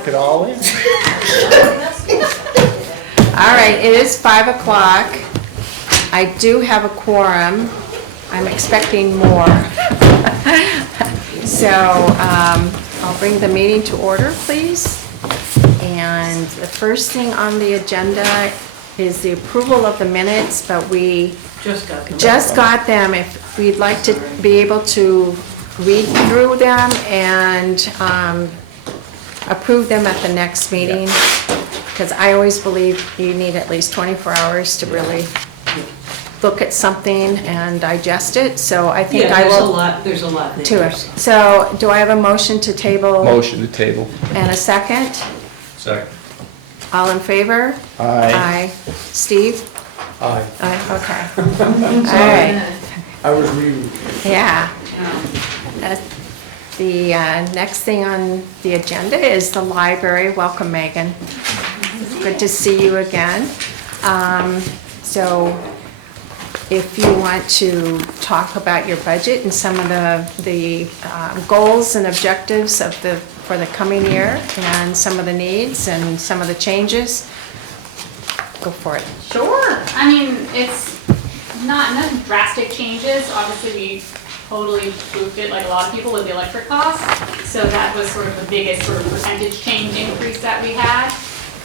book it all in. All right, it is 5 o'clock. I do have a quorum. I'm expecting more. So I'll bring the meeting to order, please. And the first thing on the agenda is the approval of the minutes, but we just got them. If we'd like to be able to read through them and approve them at the next meeting, because I always believe you need at least 24 hours to really look at something and digest it, so I think I will. There's a lot there. To it. So, do I have a motion to table? Motion to table. And a second? Second. All in favor? Aye. Steve? Aye. Okay. All right, I was reading. yeah. The next thing on the agenda is the library. Welcome, Megan. Good to see you again. So, if you want to talk about your budget and some of the goals and objectives of for the coming year and some of the needs and some of the changes, go for it. Sure. I mean, it's not drastic changes. Obviously, we totally goofed it like a lot of people with the electric costs. So that was sort of the biggest sort of percentage change increase that we had.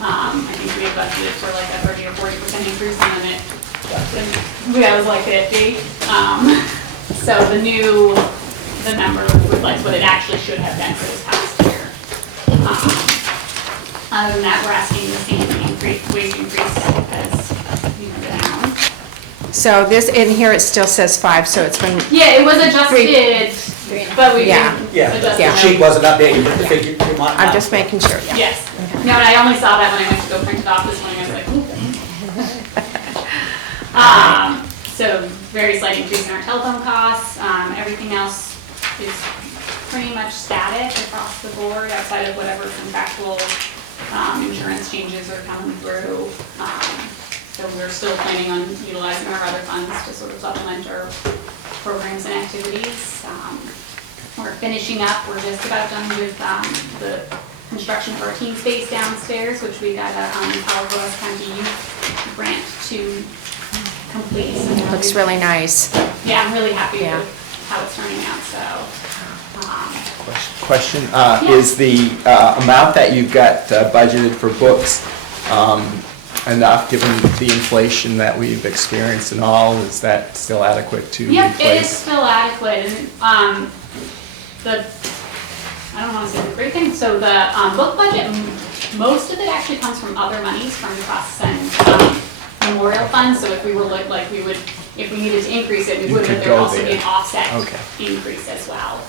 I think we had budgeted for like a 30 or 40% increase, and then it was like 50. So the number reflects what it actually should have been for this past year. Other than that, we're asking the same wage increase as down. So this, in here it still says 5, so it's been, Yeah, it was adjusted, but we Yeah. adjusted. Yeah. The sheet wasn't updated, but the figure, you want. I'm just making sure, yeah. Yes. No, and I only saw that when I went to go print it off this morning. I was like, ooh. So very slight increase in our telephone costs. Everything else is pretty much static across the board outside of whatever contractual insurance changes are coming through. So we're still planning on utilizing our other funds to sort of supplement our programs and activities. We're finishing up, we're just about done with the construction of our teen space downstairs, which we got a Palawas County Youth grant to complete. So Looks really nice. Yeah, I'm really happy Yeah. with how it's turning out, so. Question, is the amount that you've got budgeted for books enough, given the inflation that we've experienced and all? Is that still adequate to replace? Yep, it is still adequate. And, I don't want to say the great thing, so the book budget, most of it actually comes from other monies from trusts and memorial funds. So if we were like we would, if we needed to increase it, we would, but there would also be an offset increase as well.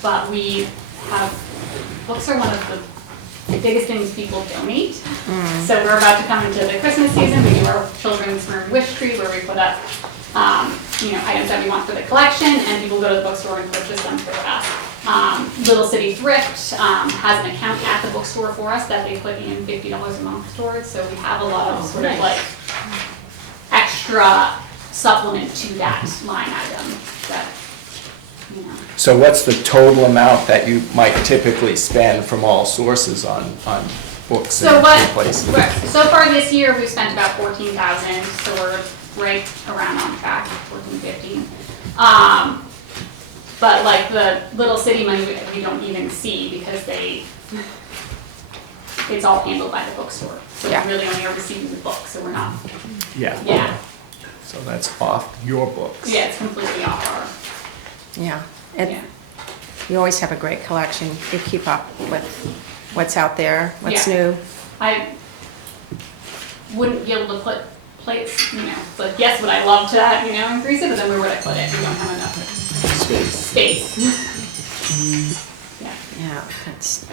But we have, books are one of the biggest things people donate. So we're about to come into the Christmas season. We do our children's room wish tree where we put up items that we want for the collection, and people go to the bookstore and purchase them for us. Little City Thrift has an account at the bookstore for us that they put in $50 a month towards, so we have a lot of sort of like extra supplement to that line item that, So what's the total amount that you might typically spend from all sources on books So and what, replacement? so far this year, we've spent about 14,000, so we're right around on track, 14, 15. But like the Little City money, we don't even see because it's all handled by the bookstore. So we really only are receiving the book, so we're not, yeah. So that's off your books. Yeah, it's completely off our, Yeah. yeah. You always have a great collection. You keep up with what's out there, what's Yeah. new. I wouldn't be able to put plates, like yes, would I love to, increase it, but then where would I put it? We don't have enough space. Yeah. Yeah, that's,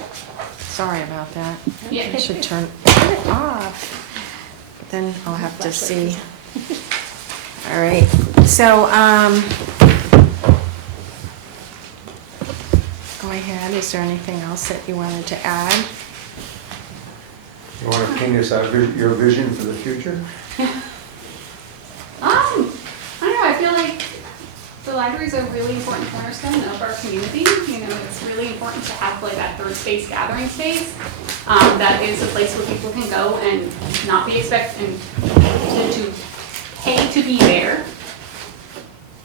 sorry about that. Yeah. I should turn it off. But then I'll have to see. All right, so, go ahead. Is there anything else that you wanted to add? You want to paint us out your vision for the future? I don't know, I feel like the library's a really important cornerstone of our community. You know, it's really important to have like that third space, gathering space. That is a place where people can go and not be expected to pay to be there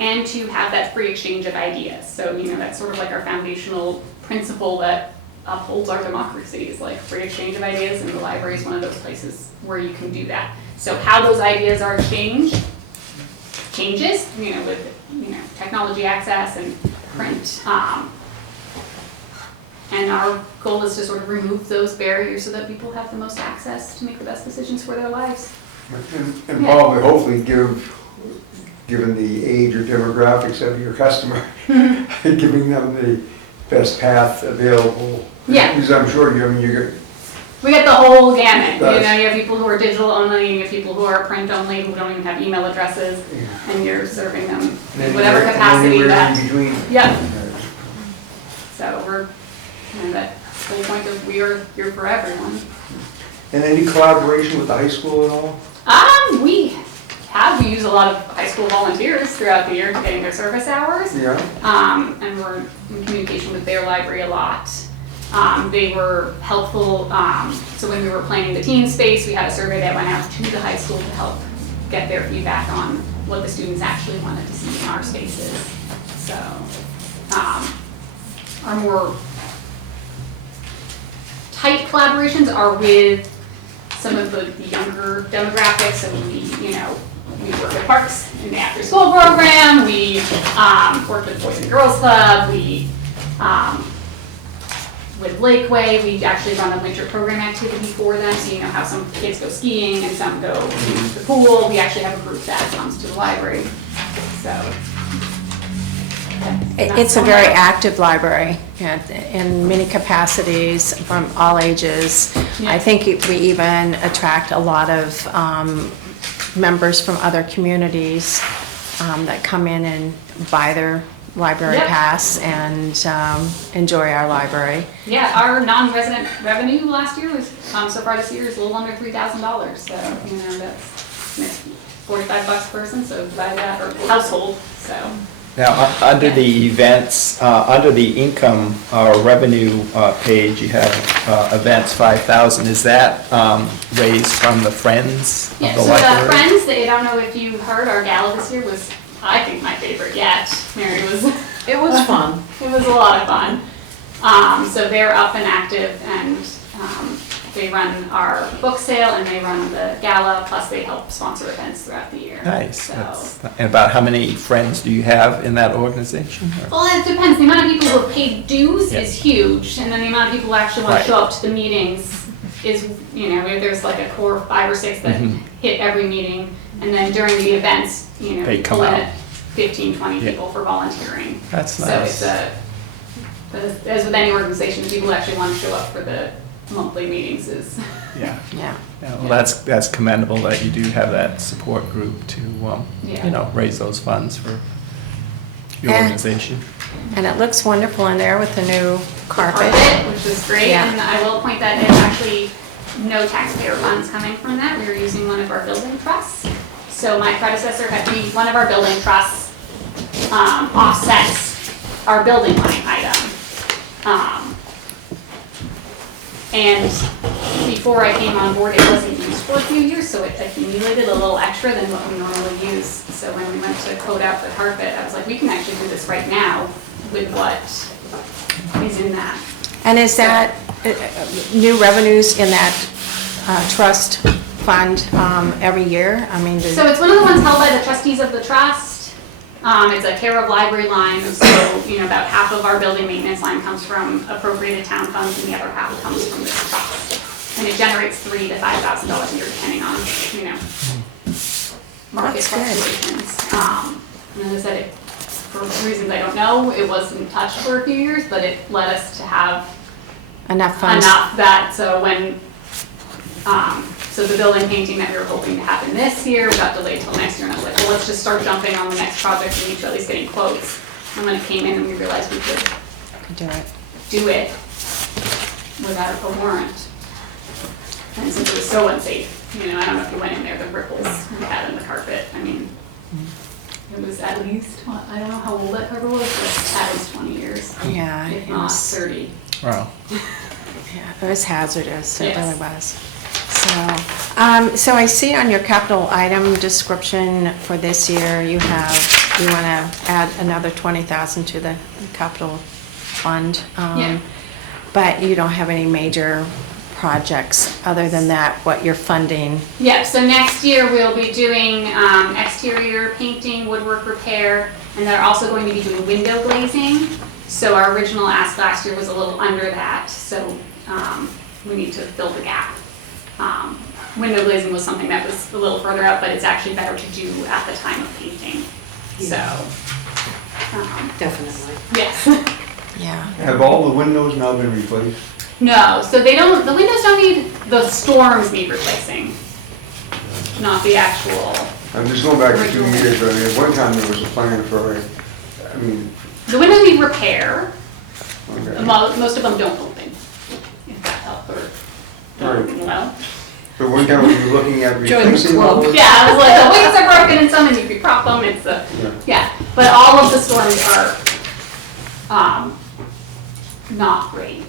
and to have that free exchange of ideas. So, you know, that's sort of like our foundational principle that upholds our democracy is like free exchange of ideas, and the library is one of those places where you can do that. So how those ideas are exchanged changes, you know, with, you know, technology access and print. And our goal is to sort of remove those barriers so that people have the most access to make the best decisions for their lives. And probably, hopefully, given the age or demographics of your customer, giving them the best path available. Yeah. Because I'm sure you're We get the whole gamut. You Nice. know, you have people who are digital only, you have people who are print only, who don't even have email addresses, and you're serving them in whatever capacity that. in between. Yep. So we're, you know, that whole point of we're here for everyone. And any collaboration with the high school at all? We use a lot of high school volunteers throughout the year getting their service hours. Yeah. And we're in communication with their library a lot. They were helpful, so when we were planning the teen space, we had a survey that went out to the high school to help get their feedback on what the students actually wanted to see in our spaces. So, our more tight collaborations are with some of the younger demographics, so we work with parks in the after-school program, we work with Boys and Girls Club, with Lakeway, we actually run a winter program activity for them, so you know how some kids go skiing and some go to the pool. We actually have a group that comes to the library, so. It's a very active library in many capacities from all ages. Yeah. I think we even attract a lot of members from other communities that come in and buy their library Yep. pass and enjoy our library. Yeah, our non-resident revenue last year was, so far this year, is a little under $3,000, so, you know, that's $45 a person, so divide that, or household, so. Now, under the events, under the income revenue page, you have events 5,000. Is that raised from the Friends of Yeah, the so library? the Friends, I don't know if you heard, our gala this year was, I think, my favorite yet. Mary was. It was fun. It was a lot of fun. So they're up and active, and they run our book sale and they run the gala, plus they help sponsor events throughout the year. Nice. So. And about how many friends do you have in that organization? Well, it depends. The amount of people who have paid dues Yeah. is huge, and then the amount of people who actually want Right. to show up to the meetings is, you know, there's like a core 5 or 6 that Mhm. hit every meeting, and then during the events, you know, They we come pull in out. at 15, 20 Yeah. people for volunteering. That's So nice. it's as with any organization, the people who actually want to show up for the monthly meetings is. Yeah. Yeah. Yeah, well, that's commendable that you do have that support group to, Yeah. you know, raise those funds for your And- organization. And it looks wonderful in there with the new carpet. Which is great, Yeah. and I will point that it's actually no taxpayer funds coming from that. We were using one of our building trusts. So my predecessor had used one of our building trusts, offsets our building line item. And before I came on board, it wasn't used for a few years, so it accumulated a little extra than what we normally use. So when we went to coat out the carpet, I was like, we can actually do this right now with what is in that. And is that new revenues in that trust fund every year? I mean, So it's one of the ones held by the trustees of the trust. It's a care of library line, so, you know, about half of our building maintenance line comes from appropriated town funds and the other half comes from this trust. And it generates $3,000 to $5,000 a year depending on, you know, market That's good. fluctuations. And as I said, for reasons I don't know, it wasn't touched for a few years, but it led us to have enough funds? enough that, so when, so the building painting that we were hoping to happen this year got delayed till next year, and I was like, well, let's just start jumping on the next project and each at least getting quotes. And when it came in and we realized we could Could do it. do it without a warrant. And since it was so unsafe, you know, I don't know if you went in there, the ripples we had in the carpet, I mean, It was at least, I don't know how old that cover was, but at least 20 years, Yeah, if it not was, 30. Wow. yeah, it was hazardous, it Yes. really was. So I see on your capital item description for this year, you want to add another 20,000 to the capital fund. Yeah. But you don't have any major projects, other than that, what you're funding. Yeah, so next year we'll be doing exterior painting, woodwork repair, and they're also going to be doing window glazing. So our original ask last year was a little under that, so we need to fill the gap. Window glazing was something that was a little further out, but it's actually better to do at the time of painting. So, Definitely. yes. Yeah. Have all the windows now been replaced? No, so the windows don't need, the storms need replacing, not the actual. I'm just going back to 2 Original. years, but I mean, at one time there was a plan for, I mean, The windows need repair. okay. Most of them don't open, if that helps, or don't Right. open well. But one time we were looking at Join the replacing all club. those? Yeah, I was like, the wings are broken and some, and you could prop them, it's a, yeah. But all of the storms are, not great.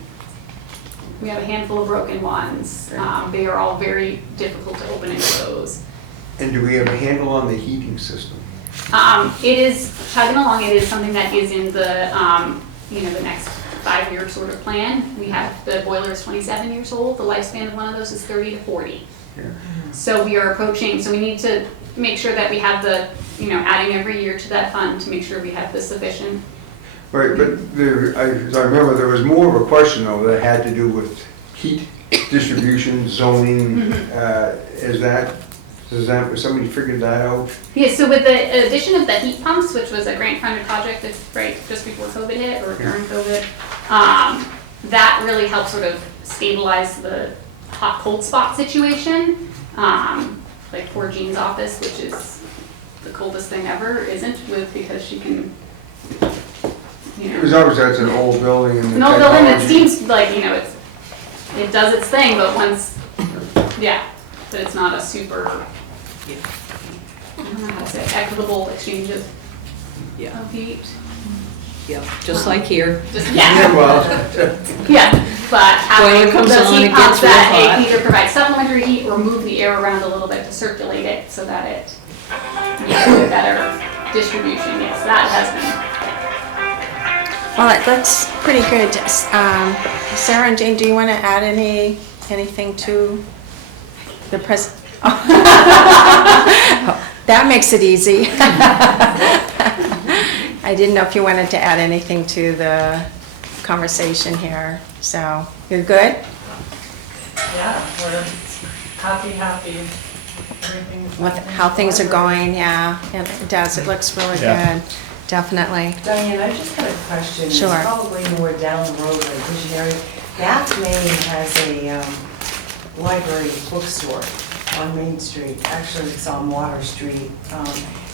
We have a handful of broken ones. They are all very difficult to open and close. And do we have a handle on the heating system? It is chugging along. It is something that is in the, the next 5-year sort of plan. We have, the boiler is 27 years old. The lifespan of one of those is 30 to 40. Yeah. So we are approaching, so we need to make sure that we have the, adding every year to that fund to make sure we have the sufficient. Right, but there, as I remember, there was more of a question though that had to do with heat distribution, zoning. Has somebody figured that out? Yeah, so with the addition of the heat pumps, which was a grant-funded project just before COVID hit or during COVID, that really helped sort of stabilize the hot-cold spot situation. Like poor Jean's office, which is the coldest thing ever, isn't because she can, It was obvious that's an old building and the an old building that technology- seems like, it does its thing, but but it's not a super, I don't know how to say it, equitable exchange of Yeah, heat. yeah, just like here. Just, Yeah, well, yeah, but Boiler having comes those on, heat it gets pumps real that hot. it either provides supplementary heat or move the air around a little bit to circulate it so that it gets a better distribution, yes, that has been. Well, it looks pretty good. Sarah and Jane, do you want to add anything to the present? That makes it easy. I didn't know if you wanted to add anything to the conversation here. So, you're good? Yeah, we're happy. Everything's With moving how things are forward. going, yeah, and it does. It looks really Yeah. good. Definitely. Diane, I just had a question. Sure. It's probably more down the road, like visionary. Bath, Maine has a library bookstore on Main Street. Actually, it's on Water Street.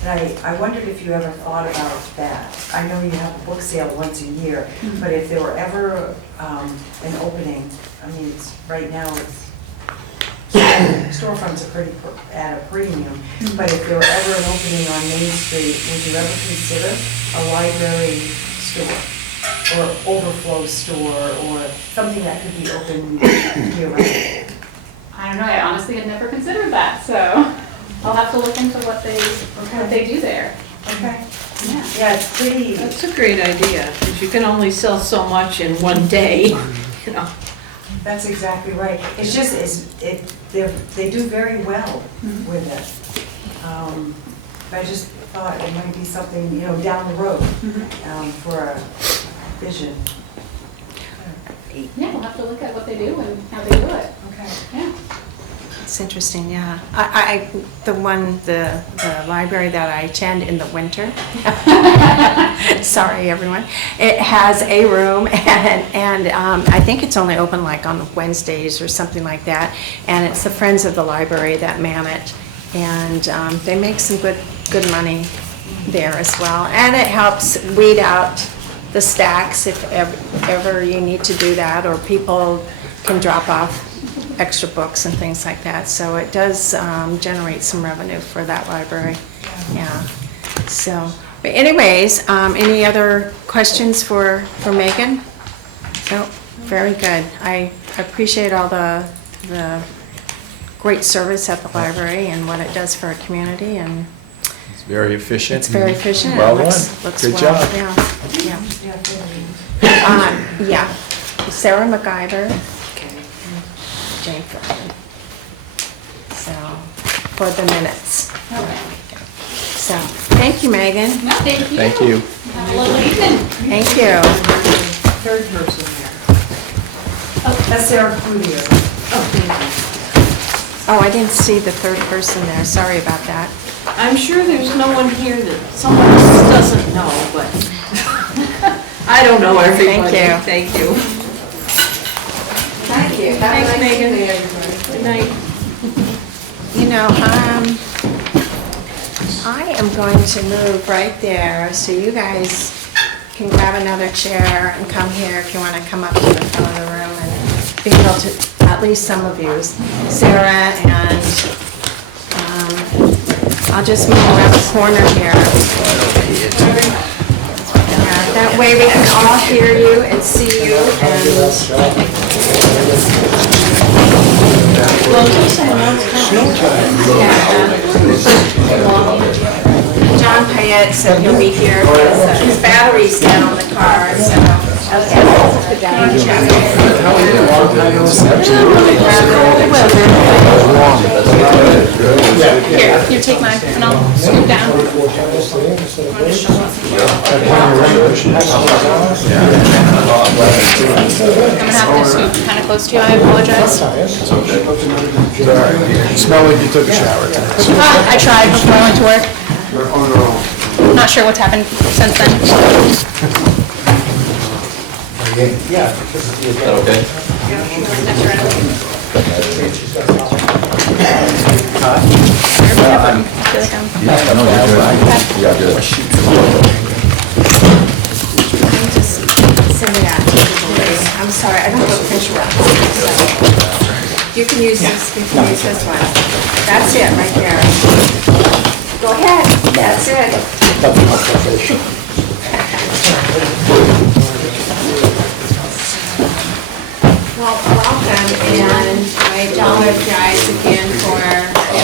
And I wondered if you ever thought about that. I know you have a book sale once a year, but if there were ever an opening, I mean, right now storefronts are pretty at a premium, but if there were ever an opening on Main Street, would you ever consider a library store or overflow store or something that could be open year-round? I don't know, I honestly had never considered that, so I'll have to look into what they do there. Okay. Yeah. Yeah, it's pretty, That's a great idea, because you can only sell so much in one day, that's exactly right. It's just, they do very well with it. I just thought it might be something, down the road for a vision. Yeah, we'll have to look at what they do and how they do it. Okay. Yeah. It's interesting, yeah. The library that I attend in the winter, sorry, everyone, it has a room, and I think it's only open like on Wednesdays or something like that, and it's the Friends of the Library that man it, and they make some good money there as well, and it helps weed out the stacks if ever you need to do that, or people can drop off extra books and things like that. So it does generate some revenue for that library. Yeah. So, but anyways, any other questions for Megan? No, very good. I appreciate all the great service at the library and what it does for our community, and It's very efficient. it's very efficient. It Well done. looks Good well, job. Yeah, yeah. Sarah MacGyver, Jane Furman. So, for the minutes. So, thank you, Megan. No, thank you. Thank you. Have a lovely evening. Thank you. Third person there. That's Sarah Cludier. Oh, I didn't see the third person there. Sorry about that. I'm sure there's no one here that someone else doesn't know, but I don't know everybody. you. Thank you. Thank you. Thanks, Megan. Good night. You know, I am going to move right there, so you guys can grab another chair and come here if you want to come up to the front of the room and be able to, at least some of you, Sarah, and I'll just move around the corner here. Yeah, that way we can all hear you and see you, John Payette said he'll be here because his battery's down in the car, so. Okay. Here, you take mine and I'll scoot down. I'm gonna have to scoot kind of close to you, I apologize. Smell like you took a shower. I tried before I went to work. Not sure what's happened since then. Okay. I feel like I'm. I know you're good. You got good. I'm just sending that to everybody. I'm sorry, I don't have a picture of it. You can use this, you can use this one. That's it, right there. Go ahead, that's it. Well, welcome, and I apologize again for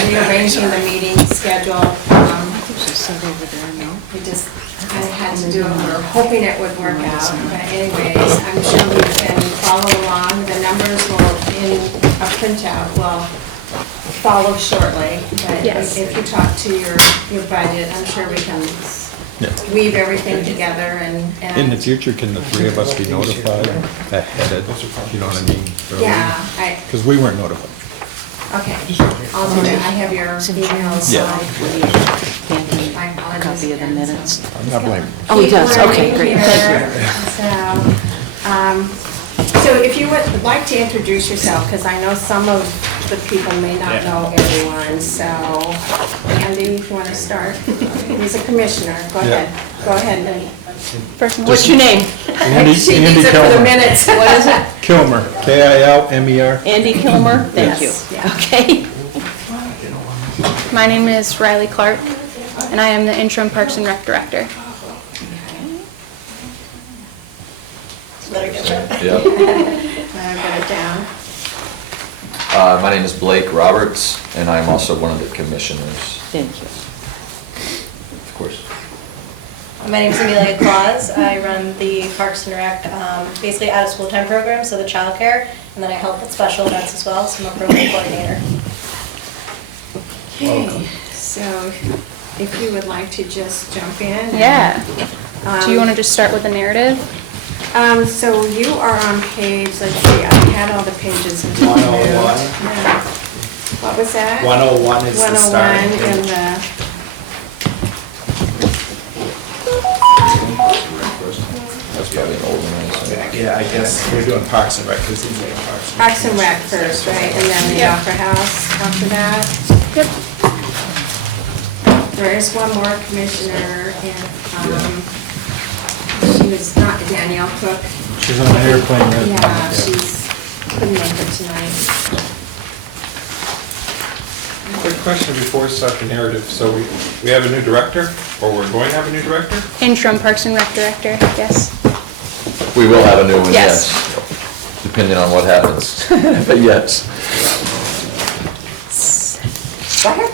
rearranging the meeting schedule. We just kind of had to do it, we were hoping it would work out, but anyways, I'm sure we can follow along. The numbers will, in a printout, will follow shortly, but Yes. if you talk to your budget, I'm sure we can weave everything together and. In the future, can the three of us be notified ahead, you know what I mean? Yeah, Because we weren't notified. okay, I'll do that. I have your emails, so. Yeah. I apologize Copy of the again, so. minutes. I'm not blaming. Oh, he does, okay, Keep great, learning thank you. here. So if you would like to introduce yourself, because I know some of the people may not know everyone, so Andy, if you want to start. He's a commissioner, go ahead, and. What's your name? Andy She needs it for the Kilmer. minutes. What is it? Kilmer, K-I-L-M-E-R. Andy Kilmer? Thank you. Yes, yeah. Okay. My name is Riley Clark, and I am the interim Parks and Rec Director. Yeah. I got it down. My name is Blake Roberts, and I'm also one of the commissioners, Thank you. of course. My name is Amelia Claus. I run the Parks and Rec, basically out-of-school time program, so the childcare, and then I help with special events as well, so I'm a program coordinator. Okay, so if you would like to just jump in. Yeah. Do you want to just start with the narrative? So you are on page, let's see, I had all the pages. 101. Yeah. What was that? 101 is the starting 101 in page. the, That's probably an old one, I assume. Yeah, I guess we're doing Parks and Rec, because he's in Parks and Rec. Parks and Rec first, right, and then the Opera House after that. Yep. There is one more commissioner, and, she was not Danielle Cook. She's on an airplane right now. Yeah, she's, couldn't make it tonight. Quick question before we start the narrative. So we have a new director, or we're going to have a new director? Interim Parks and Rec Director, yes. We will have a new one, Yes. yes, depending on what happens, but yes.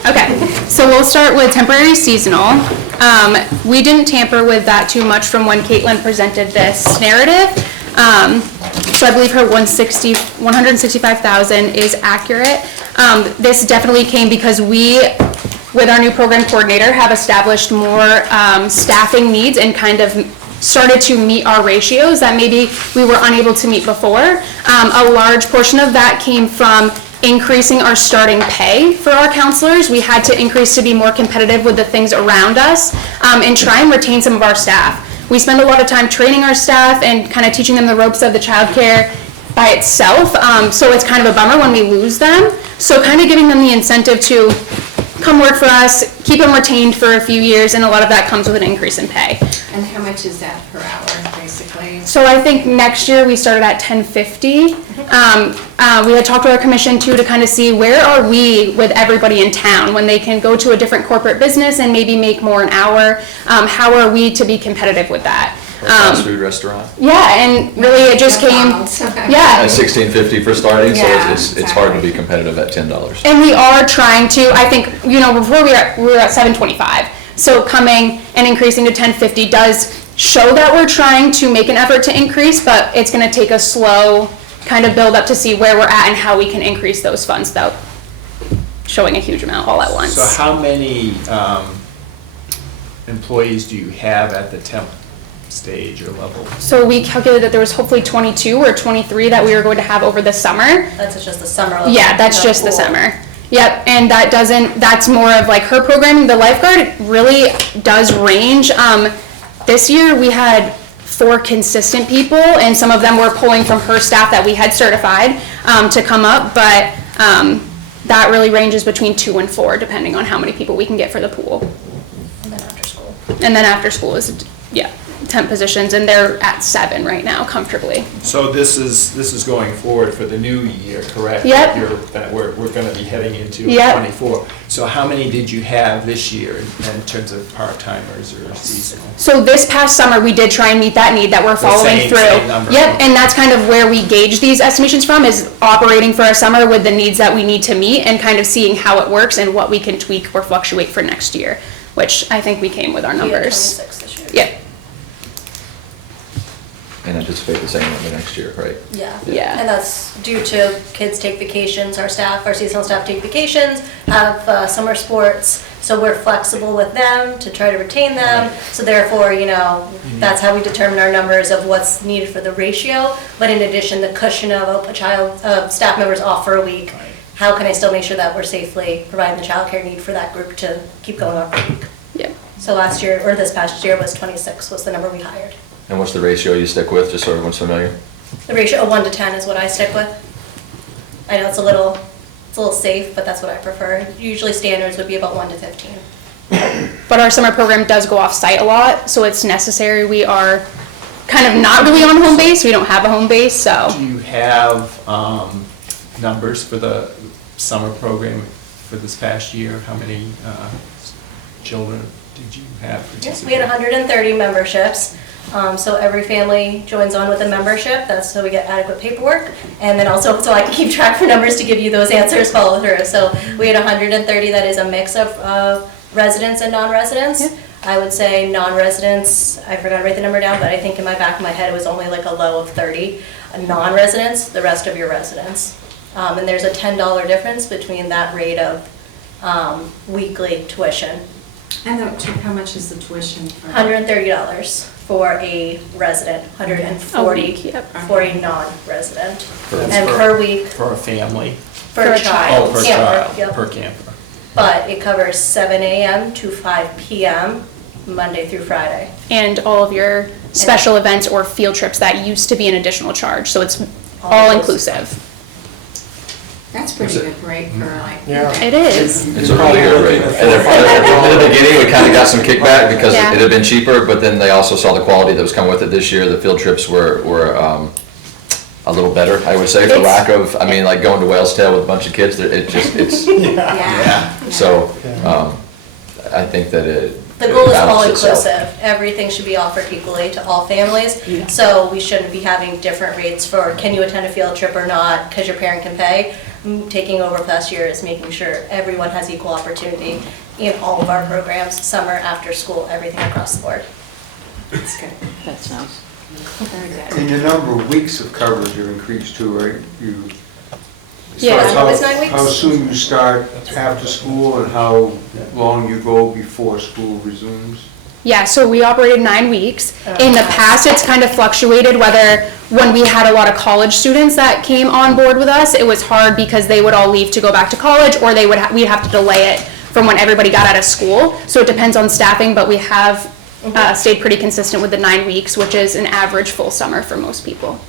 Okay, so we'll start with temporary seasonal. We didn't tamper with that too much from when Caitlin presented this narrative. So I believe her 165,000 is accurate. This definitely came because we, with our new program coordinator, have established more staffing needs and kind of started to meet our ratios that maybe we were unable to meet before. A large portion of that came from increasing our starting pay for our counselors. We had to increase to be more competitive with the things around us and try and retain some of our staff. We spend a lot of time training our staff and kind of teaching them the ropes of the childcare by itself. So it's kind of a bummer when we lose them. So kind of giving them the incentive to come work for us, keep them retained for a few years, and a lot of that comes with an increase in pay. And how much is that per hour, basically? So I think next year we started at $10.50. We had talked to our commission too to kind of see where are we with everybody in town when they can go to a different corporate business and maybe make more an hour. How are we to be competitive with that? Or a fast food restaurant. Yeah, and really it just came, McDonald's. yeah. At $16.50 for starting, so Yeah, it's hard to be competitive at $10. And we are trying to, I think, before we were at $7.25. So coming and increasing to $10.50 does show that we're trying to make an effort to increase, but it's gonna take a slow kind of build up to see where we're at and how we can increase those funds without showing a huge amount all at once. So how many employees do you have at the temp stage or level? So we calculated that there was hopefully 22 or 23 that we were going to have over the summer. That's just the summer. Yeah, that's just the summer. Yep, and that's more of like her programming. The lifeguard really does range. This year we had 4 consistent people, and some of them were pulling from her staff that we had certified to come up, but that really ranges between 2 and 4 depending on how many people we can get for the pool. And then after school. And then after school is, yeah, temp positions, and they're at 7 right now comfortably. So this is going forward for the new year, correct? Yep. That we're gonna be heading into Yep. 24. So how many did you have this year in terms of part-timers or seasonal? So this past summer, we did try and meet that need that we're following through. Same number. Yep, and that's kind of where we gauge these estimations from, is operating for a summer with the needs that we need to meet and kind of seeing how it works and what we can tweak or fluctuate for next year, which I think we came with our We had numbers. 26 this year. Yep, And anticipate the same number next year, right? Yeah. Yeah. And that's due to kids take vacations, our seasonal staff take vacations, have summer sports, so we're flexible with them to try to retain them. So therefore, that's how we determine our numbers of what's needed for the ratio. But in addition, the cushion of staff members off for a week, how can I still make sure that we're safely providing the childcare need for that group to keep going on for a week? yep. So last year, or this past year, was 26 was the number we hired. And what's the ratio you stick with, just so everyone's familiar? The ratio of 1 to 10 is what I stick with. I know it's a little safe, but that's what I prefer. Usually standards would be about 1 to 15. But our summer program does go off-site a lot, so it's necessary. We are kind of not really on home base. We don't have a home base, so. Do you have numbers for the summer program for this past year? How many children did you have Yes, participate? we had 130 memberships. So every family joins on with a membership. That's so we get adequate paperwork. And then also so I can keep track for numbers to give you those answers follow through. So we had 130, that is a mix of residents and non-residents. Yep. I would say non-residents, I forgot to write the number down, but I think in my back of my head it was only like a low of 30. Non-residents, the rest of your residents. And there's a $10 difference between that rate of weekly tuition. And how much is the tuition for? $130 for a resident, $140 A week, yep. for a non-resident. That's And for- per week, For a family? for For a a child. Oh, per camper, child, yep. per camper. But it covers 7 a.m. to 5 p.m., Monday through Friday. And all of your special events or field trips that used to be an additional charge, so it's All all those. inclusive. That's pretty good rate for like. Yeah. It is. It's a really good rate. And in the beginning, we kind of got some kickback because Yeah. it had been cheaper, but then they also saw the quality that was coming with it this year. The field trips were a little better, I would say, for lack of, I mean, like going to Whale's Tail with a bunch of kids, it's, Yeah. so, I think that The goal is all balances itself. inclusive. Everything should be offered equally to all families. So we shouldn't be having different rates for, can you attend a field trip or not, because your parent can pay. Taking over last year is making sure everyone has equal opportunity in all of our programs, summer, after school, everything across the board. That's good. That sounds very good. And your number of weeks of coverage are increased too, right? You Yeah, start it's 9 weeks. How soon you start after school and how long you go before school resumes? Yeah, so we operated 9 weeks. In the past, it's kind of fluctuated whether, when we had a lot of college students that came on board with us, it was hard because they would all leave to go back to college, or we'd have to delay it from when everybody got out of school. So it depends on staffing, but we have stayed pretty consistent with the 9 weeks, which is an average full summer for most people.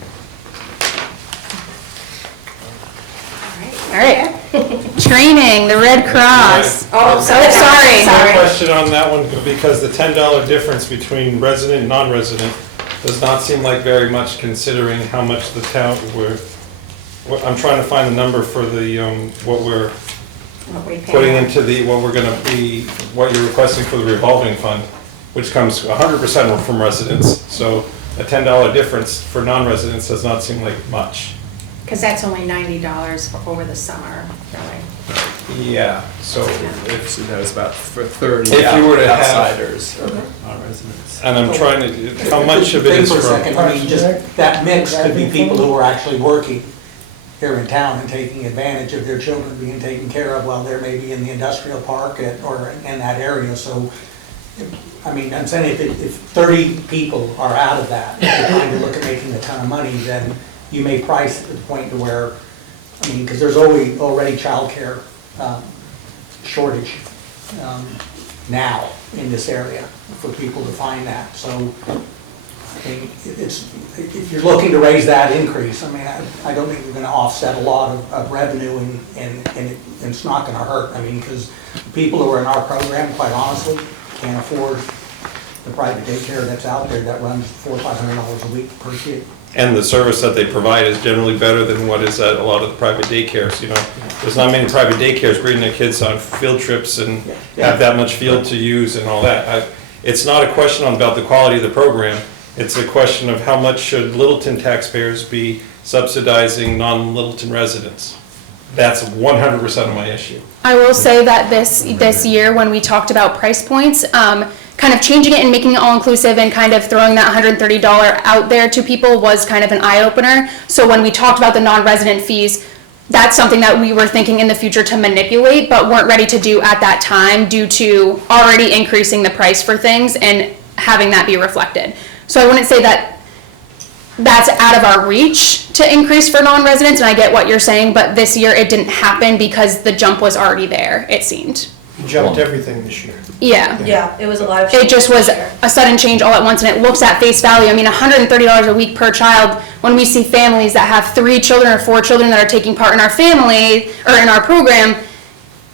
All right. Training, the Red Cross. Oh, Sorry. One question on that one, because the $10 difference between resident and non-resident does not seem like very much considering how much the town, I'm trying to find the number for the, what we're putting into the, what we're gonna be, what you're requesting for the revolving fund, which comes 100% from residents. So a $10 difference for non-residents does not seem like much. Because that's only $90 for over the summer, really. Yeah, so if, So that was about for 30 If you were to have- outsiders or non-residents. and I'm trying to, how much of it Think is for a from? second, I mean, just that mix could be people who are actually working here in town and taking advantage of their children being taken care of while they're maybe in the industrial park or in that area. So, I mean, I'm saying if 30 people are out of that, at the time you look at making a ton of money, then you may price it to the point to where, I mean, because there's already childcare shortage now in this area for people to find that. So, I mean, if you're looking to raise that increase, I mean, I don't think you're gonna offset a lot of revenue and it's not gonna hurt. I mean, because people who are in our program, quite honestly, can't afford the private daycare that's out there that runs $400 or $500 a week per kid. And the service that they provide is generally better than what is at a lot of the private daycares, you know. There's not many private daycares bringing their kids on field trips and have that much field to use and all that. It's not a question about the quality of the program, it's a question of how much should Littleton taxpayers be subsidizing non-Littleton residents. That's 100% of my issue. I will say that this year, when we talked about price points, kind of changing it and making it all-inclusive and kind of throwing that $130 out there to people was kind of an eye-opener. So when we talked about the non-resident fees, that's something that we were thinking in the future to manipulate, but weren't ready to do at that time due to already increasing the price for things and having that be reflected. So I wouldn't say that that's out of our reach to increase for non-residents, and I get what you're saying, but this year it didn't happen because the jump was already there, it seemed. You jumped everything this year. Yeah. Yeah, it was a lot of. It just was changes this year. a sudden change all at once, and it looks at face value. I mean, $130 a week per child, when we see families that have 3 children or 4 children that are taking part in our family, or in our program,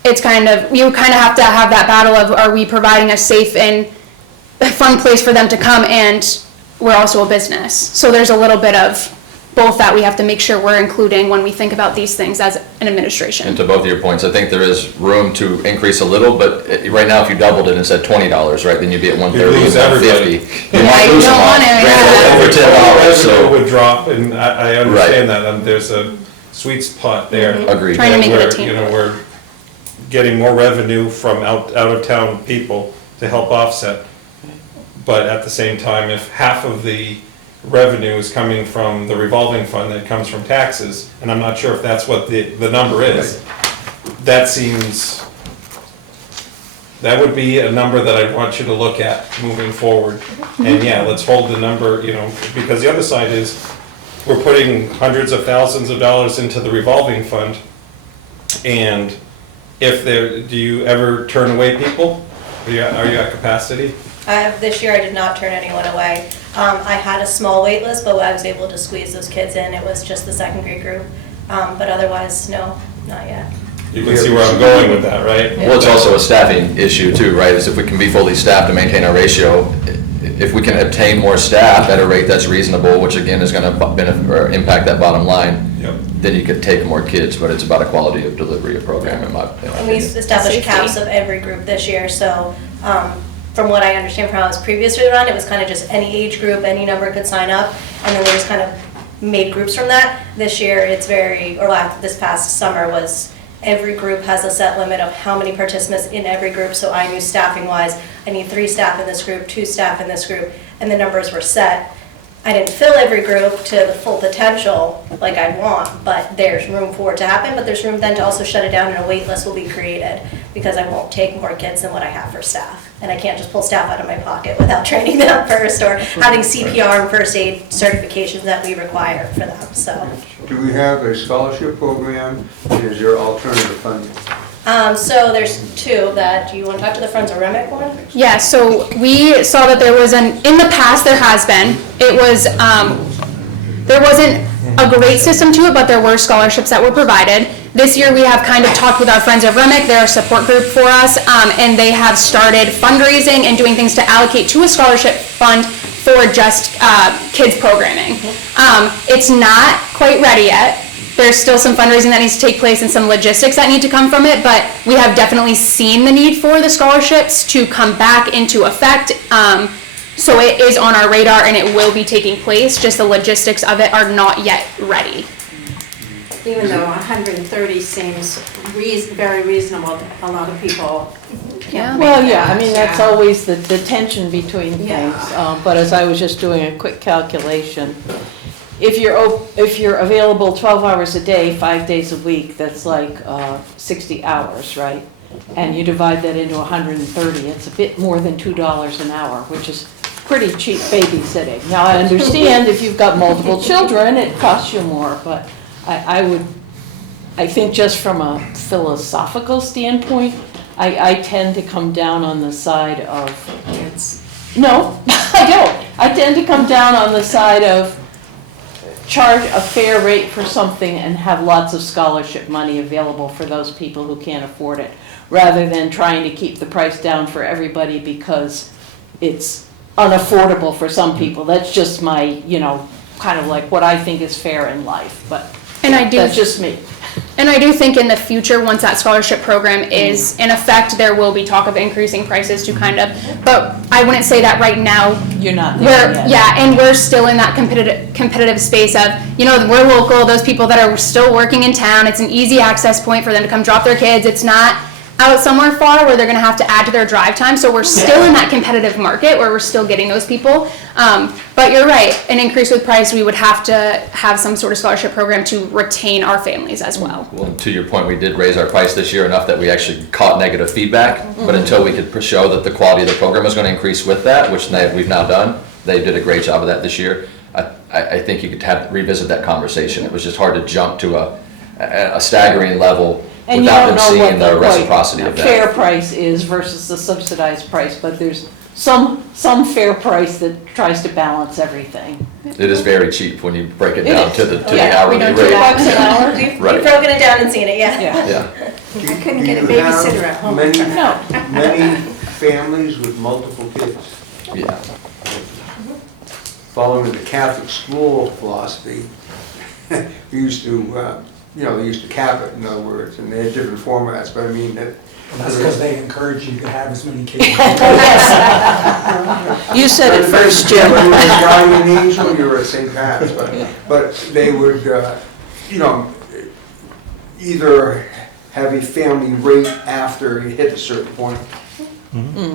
it's kind of, you kind of have to have that battle of, are we providing a safe and fun place for them to come, and we're also a business. So there's a little bit of both that we have to make sure we're including when we think about these things as an administration. And to both of your points, I think there is room to increase a little, but right now, if you doubled it and said $20, right, then you'd be at 130 lose and everybody. 150. Yeah, might you lose don't them all. want to, Granted, yeah. Over $10, so. Revenue would drop, and I understand that, and there's a sweet spot there. Agreed. Trying to make it Where, attainable. you know, we're getting more revenue from out-of-town people to help offset. But at the same time, if half of the revenue is coming from the revolving fund that comes from taxes, and I'm not sure if that's what the number is, that seems, that would be a number that I'd want you to look at moving forward. And yeah, let's hold the number, you know, because the other side is, we're putting hundreds of thousands of dollars into the revolving fund, and if there, do you ever turn away people? Are you at capacity? This year I did not turn anyone away. I had a small wait list, but I was able to squeeze those kids in. It was just the second grade group. But otherwise, no, not yet. You can see where I'm going with that, right? Well, it's also a staffing issue too, right? Is if we can be fully staffed to maintain our ratio, if we can obtain more staff at a rate that's reasonable, which again is gonna benefit or impact that bottom line, Yep. then you could take more kids, but it's about a quality of delivery of program in my And we opinion. established caps of every group this year, so from what I understand from how it was previously run, it was kind of just any age group, any number could sign up, and then we just kind of made groups from that. This year, it's this past summer was, every group has a set limit of how many participants in every group, so I knew staffing-wise, I need 3 staff in this group, 2 staff in this group, and the numbers were set. I didn't fill every group to the full potential like I want, but there's room for it to happen, but there's room then to also shut it down and a wait list will be created because I won't take more kids than what I have for staff. And I can't just pull staff out of my pocket without training them first or having CPR and first aid certifications that we require for them, so. Do we have a scholarship program? Is there alternative funding? So there's 2 that, do you want to talk to the Friends of Remick one? Yeah, so we saw that there was in the past there has been, it was, there wasn't a great system to it, but there were scholarships that were provided. This year we have kind of talked with our Friends of Remick, they're a support group for us, and they have started fundraising and doing things to allocate to a scholarship fund for just kids programming. It's not quite ready yet. There's still some fundraising that needs to take place and some logistics that need to come from it, but we have definitely seen the need for the scholarships to come back into effect. So it is on our radar and it will be taking place, just the logistics of it are not yet ready. Even though 130 seems very reasonable, a lot of people can't make Well, that. yeah, I mean, that's always the tension between Yeah. things. But as I was just doing a quick calculation, if you're available 12 hours a day, 5 days a week, that's like 60 hours, right? And you divide that into 130, it's a bit more than $2 an hour, which is pretty cheap babysitting. Now, I understand if you've got multiple children, it costs you more, but I think just from a philosophical standpoint, I tend to come down on the side of, no, I don't. I tend to come down on the side of charge a fair rate for something and have lots of scholarship money available for those people who can't afford it, rather than trying to keep the price down for everybody because it's unaffordable for some people. That's just my, kind of like what I think is fair in life, but that's just me. And I do think in the future, once that scholarship program is in effect, there will be talk of increasing prices to kind of, but I wouldn't say that right now. You're not there yet. Yeah, and we're still in that competitive space of, we're local, those people that are still working in town, it's an easy access point for them to come drop their kids. It's not out somewhere far where they're gonna have to add to their drive time, so we're still in that competitive market where we're still getting those people. But you're right, an increase with price, we would have to have some sort of scholarship program to retain our families as well. Well, to your point, we did raise our price this year enough that we actually caught negative feedback, but until we could show that the quality of the program is gonna increase with that, which we've now done, they did a great job of that this year. I think you could revisit that conversation. It was just hard to jump to a staggering level And you without don't them know what seeing the reciprocity the of that. fair price is versus the subsidized price, but there's some fair price that tries to balance everything. It is very cheap when you break it It down is. to the Yeah, hourly we don't rate. do $2 an hour. We've Right. broken it down and seen it, yeah. Yeah. I couldn't get a babysitter at home. Many families with multiple kids. Yeah. Following the Catholic school philosophy, we used to, they used to cap it, in other words, and they had different formats, but I mean, that. And that's because they encourage you to have as many kids. You said it first, Jim. You were a guardian angel, you were at St. Pat's, but they would, either have a family rate after you hit a certain point,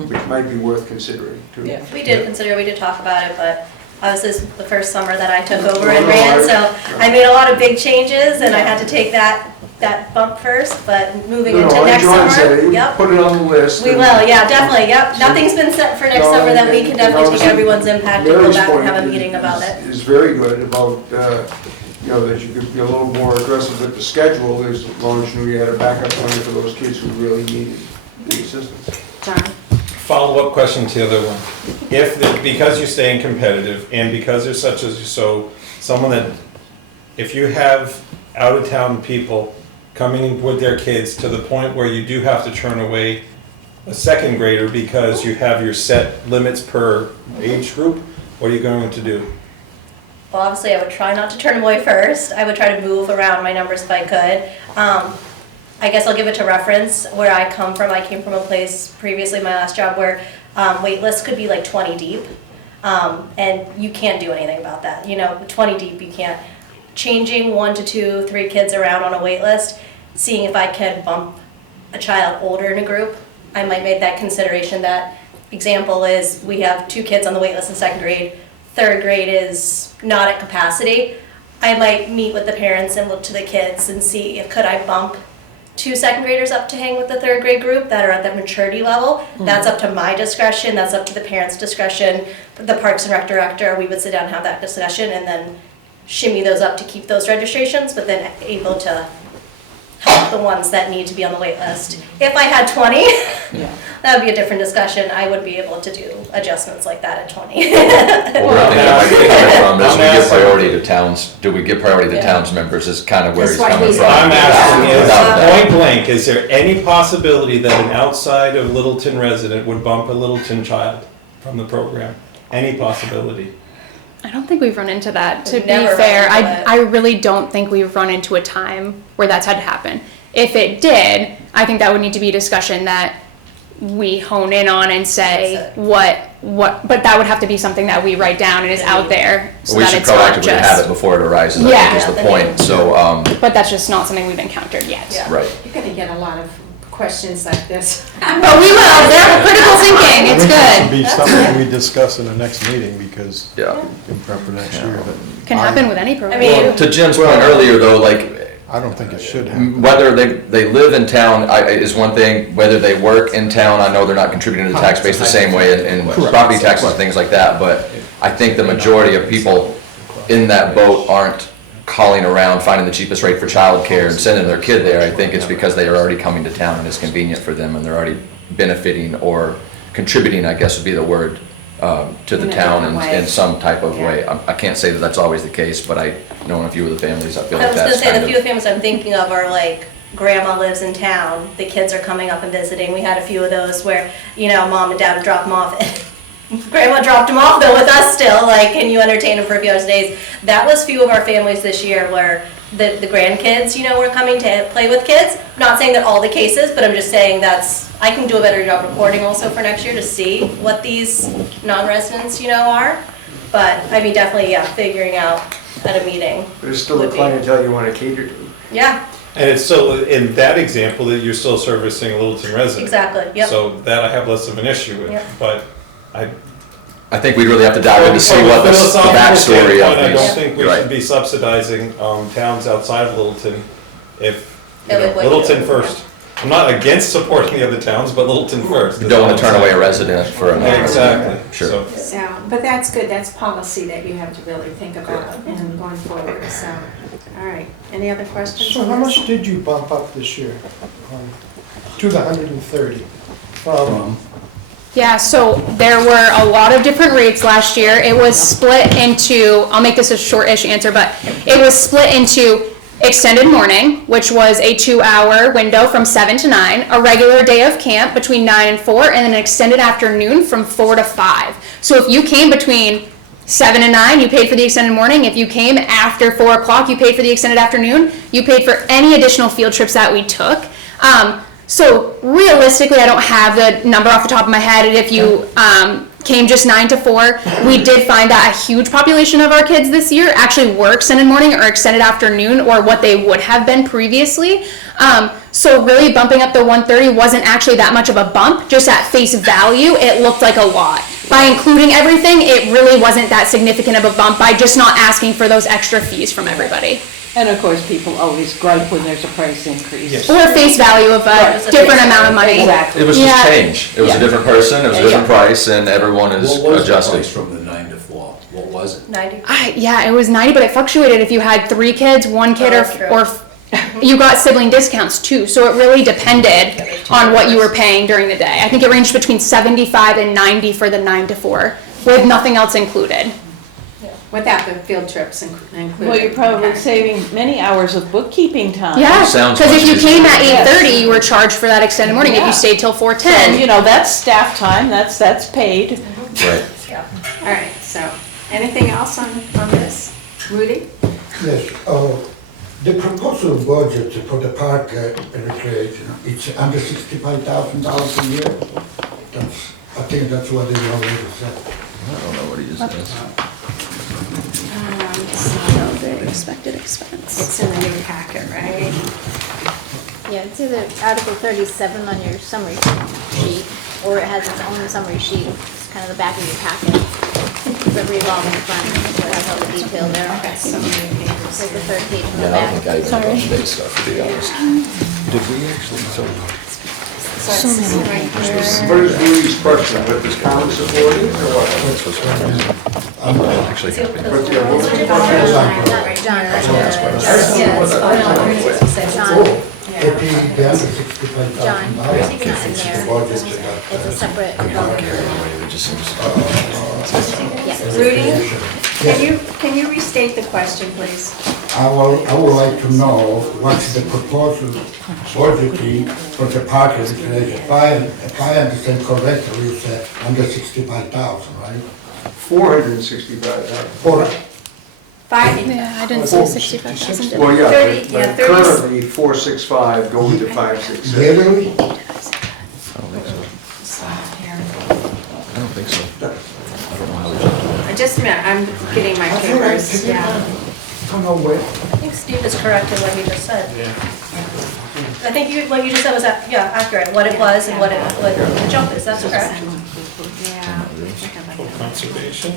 which might be worth considering too. Yeah. We did talk about it, but this is the first summer that I took over and ran, so I made a lot of big changes and I had to take that bump first, but moving into next John said summer, it, yep. put it on the list. We will, yeah, definitely, yep. Nothing's been set for next summer, then we can definitely take everyone's impact and go back and have a meeting about it. Is very good about, that you could be a little more aggressive with the schedule, as long as you knew you had a backup plan for those kids who really needed the assistance. John? Follow-up question to the other one. Because you're staying competitive and because there's someone that, if you have out-of-town people coming with their kids to the point where you do have to turn away a second grader because you have your set limits per age group? What are you going to do? Well, obviously, I would try not to turn them away first. I would try to move around my numbers if I could. I guess I'll give it to reference where I come from. I came from a place previously, my last job, where wait lists could be like 20 deep. And you can't do anything about that. 20 deep, you can't. Changing 1 to 2, 3 kids around on a wait list, seeing if I could bump a child older in a group, I might make that consideration. That example is we have 2 kids on the wait list in 2nd grade. 3rd grade is not at capacity. I might meet with the parents and look to the kids and see if could I bump 2 2nd graders up to hang with the 3rd grade group that are at that maturity level. That's up to my discretion. That's up to the parents' discretion. The Parks and Rec director, we would sit down and have that discussion and then shimmy those up to keep those registrations, but then able to help the ones that need to be on the wait list. If I had 20, that would be a different discussion. I would be able to do adjustments like that at 20. Well, where I think it might be coming from is we give priority to towns, do we give priority to towns members is kind of where he's coming from. I'm asking Without is, that. point blank, is there any possibility that an outside of Littleton resident would bump a Littleton child from the program? Any possibility? I don't think we've run into that, to We've be never fair. run into it. I really don't think we've run into a time where that's had to happen. If it did, I think that would need to be a discussion that we hone in on and say That's it. but that would have to be something that we write down and is out there so We that should it's not proactively have it just, before it arises, I Yeah. think is the Yeah, point, so, but that's just not something we've encountered yet. Yeah. right. You're gonna get a lot of questions like this. But we will, they're critical thinking, it's I think that should good. be something we discuss in the next meeting because Yeah. in prep for next year, but Can happen with any program. I mean, To Jim's point earlier, though, like, I don't think it should happen. whether they live in town is one thing, whether they work in town, I know they're not contributing to the tax base the same way in property taxes and things like that, but I think the majority of people in that boat aren't calling around, finding the cheapest rate for childcare and sending their kid there. I think it's because they are already coming to town and it's convenient for them and they're already benefiting or contributing, I guess would be the word, to the In a town different way. in some type of Yeah. way. I can't say that that's always the case, but I know in a few of the families, I feel I like was gonna that's say, the kind few of. families I'm thinking of are like, grandma lives in town, the kids are coming up and visiting. We had a few of those where, mom and dad would drop them off. Grandma dropped them off though with us still, like, can you entertain them for a few hours days? That was few of our families this year where the grandkids, were coming to play with kids. Not saying that all the cases, but I'm just saying I can do a better job reporting also for next year to see what these non-residents, are. But, I mean, definitely, yeah, figuring out at a meeting. But it's still the Would be. clientele you want to cater to. Yeah, And it's still, in that example, that you're still servicing a Littleton resident. exactly, yep. So that I have less of an issue with, Yep. but I think we'd really have to dive in to see From a what the philosophical backstory standpoint, I of don't these. think we Right. should be subsidizing towns outside of Littleton if, Yeah, like what you Littleton do, first. I'm not against supporting the other towns, but Littleton first. You don't want to turn away a resident for another. Exactly. Sure. So, So, but that's good, that's policy that you have to really think about and going forward, so. All right, any other questions? So on how this? much did you bump up this year to the 130? From Yeah, so there were a lot of different rates last year. It was split into, I'll make this a short-ish answer, but it was split into extended morning, which was a 2-hour window from 7 to 9, a regular day of camp between 9 and 4, and then an extended afternoon from 4 to 5. So if you came between 7 and 9, you paid for the extended morning. If you came after 4 o'clock, you paid for the extended afternoon. You paid for any additional field trips that we took. So realistically, I don't have the number off the top of my head. And if you came just 9 to 4, we did find that a huge population of our kids this year actually were extended morning or extended afternoon or what they would have been previously. So really bumping up the 130 wasn't actually that much of a bump. Just at face value, it looked like a lot. By including everything, it really wasn't that significant of a bump by just not asking for those extra fees from everybody. And of course, people always gripe when there's a price increase. Yes. Or face value of a It's a different face amount of value. money. Exactly. It was Yeah. just change. It was a different person, it was a different price, and everyone is What was the adjusting. price from the 9 to 4? What was it? 90. Yeah, it was 90, but it fluctuated if you had 3 kids, 1 kid, Oh, that's true. or you got sibling discounts too. So it really depended on what you were paying during the day. I think it ranged between 75 and 90 for the 9 to 4, with nothing else included. Without the field trips included. Well, you're probably Okay. saving many hours of bookkeeping time. Yeah, Sounds because if much you came at easier. 8:30, you were charged for that extended morning. If Yeah. you stayed till So, 4:10. you know, that's staff time, that's paid. Right. All right, so, anything else on this? Rudy? Yes, the proposal budget for the park and recreation, it's under $65,000 a year. I think that's what they already said. I don't know what he just says. So the expected expense. It's in the new packet, right? Yeah, it's either Article 37 on your summary sheet, or it has its own summary sheet. It's kind of the back of your packet. The revolving fund, so it has all the detail there. Okay, so many pages. It's like the third page from Yeah, the I back. don't think I even know about today's stuff, to be honest. Did we actually, so, So it's right here. What is Louis' question, what this town supporting or what? I'm actually happy. What's the other one? John, Yeah, it's fine. John, Oh, if he the under John, $65,000. it's not in there. Budget, It's a separate. It just seems. Yeah. Rudy, can you restate the question, please? I would like to know what's the proposal budgeting for the park and recreation. If I understand correctly, you said under 65,000, right? 465,000. For, Yeah, I didn't say 65,000. did I? Well, yeah, 30, but yeah, but 30. currently 465 going to 566. literally? I don't think so. I don't know how we did it. I just meant, I'm getting my papers, yeah. I don't know where. I think Steve is correct in what he just said. I think what you just said was, accurate, what it was and what the jump is, that's correct. Yeah. Conservation.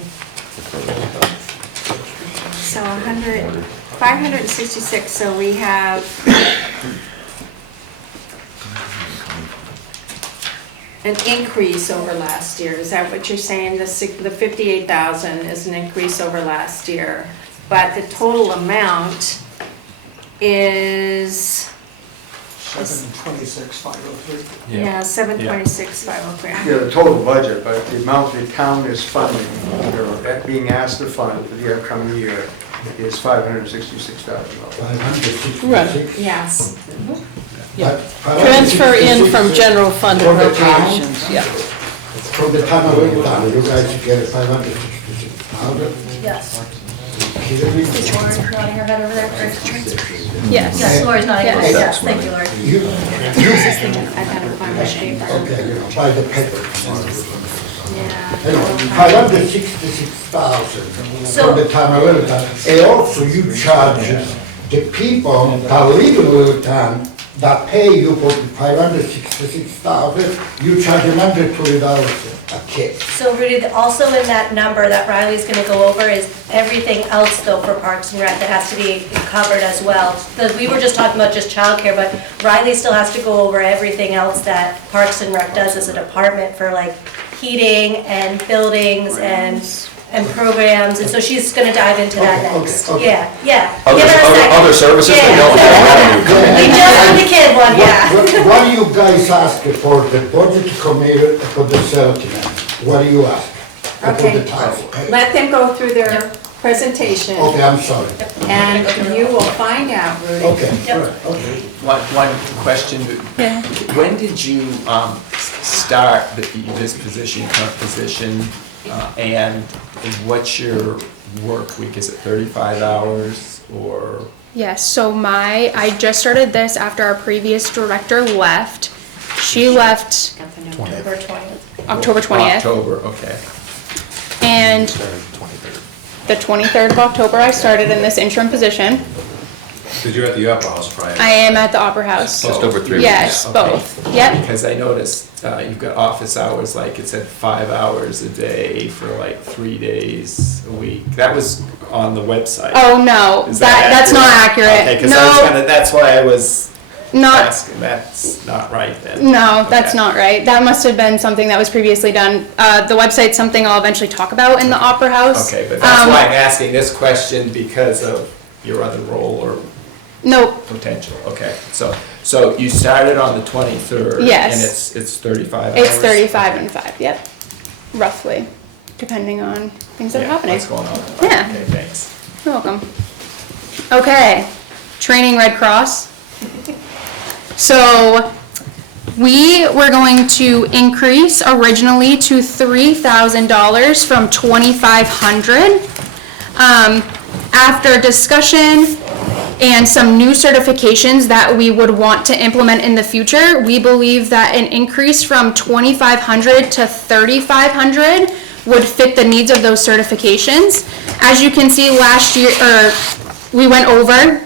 So 566, so we have, an increase over last year, is that what you're saying? The 58,000 is an increase over last year, but the total amount is, 726,503. yeah, 726,503. Yeah, the total budget, but the amount the town is funding, or being asked to fund for the upcoming year is $566,000. 566? Yes. Yeah. Transfer in from general fund From the town? appropriations, yeah. From the town of Littleton, you guys get 566,000? Yes. Kidding me? Is Lauren nodding her head over there? Yes. Yes, Lori's nodding her head, Yes. yes, thank you, Lori. You, I gotta find my paper. okay, by the paper. Yeah. Anyway, 566,000 So- from the town of Littleton. And also you charge the people that live in Littleton that pay you for 566,000, you charge them $120 a kid. So Rudy, also in that number that Riley's gonna go over is everything else though for Parks and Rec that has to be covered as well. We were just talking about just childcare, but Riley still has to go over everything else that Parks and Rec does as a department for like heating and buildings and programs, and so she's gonna dive into that Okay, next. okay. Yeah. Other, Give her a second. other services that Yeah. don't have revenue coming We in. just had the kid one, yeah. What do you guys ask for the budget committee for the settlement? What do you ask? For Okay. the tax? Let them go through their presentation, Okay, I'm sorry. and you will find out, Rudy. Okay, Yep. good, okay. One question. Yeah. When did you start this position, current position, and what's your work week? Is it 35 hours or? Yes, so I just started this after our previous director left. She left October 20th. October 20th. October, okay. And the 23rd of October, I started in this interim position. Because you're at the Opera House prior. I am at the Opera House. Just over 3 weeks. Yes, Okay. both. Yep. Because I noticed you've got office hours, like it said 5 hours a day for like 3 days a week. That was on the website. Oh, no, Is that's not accurate. Okay, because I was No, gonna, that's why I was not, asking, that's not right then. no, that's Okay. not right. That must have been something that was previously done. The website's something I'll eventually talk about in the Opera House. Okay, but that's why I'm asking this question, because of your other role or Nope, potential, okay. So you started on the 23rd. Yes. And it's 35 hours? it's 35 and 5, yep, roughly. depending on things that are happening. What's going on? Yeah. Okay, thanks. You're welcome. Okay, training Red Cross. So we were going to increase originally to $3,000 from $2,500. After discussion and some new certifications that we would want to implement in the future, we believe that an increase from $2,500 to $3,500 would fit the needs of those certifications. As you can see, last year, we went over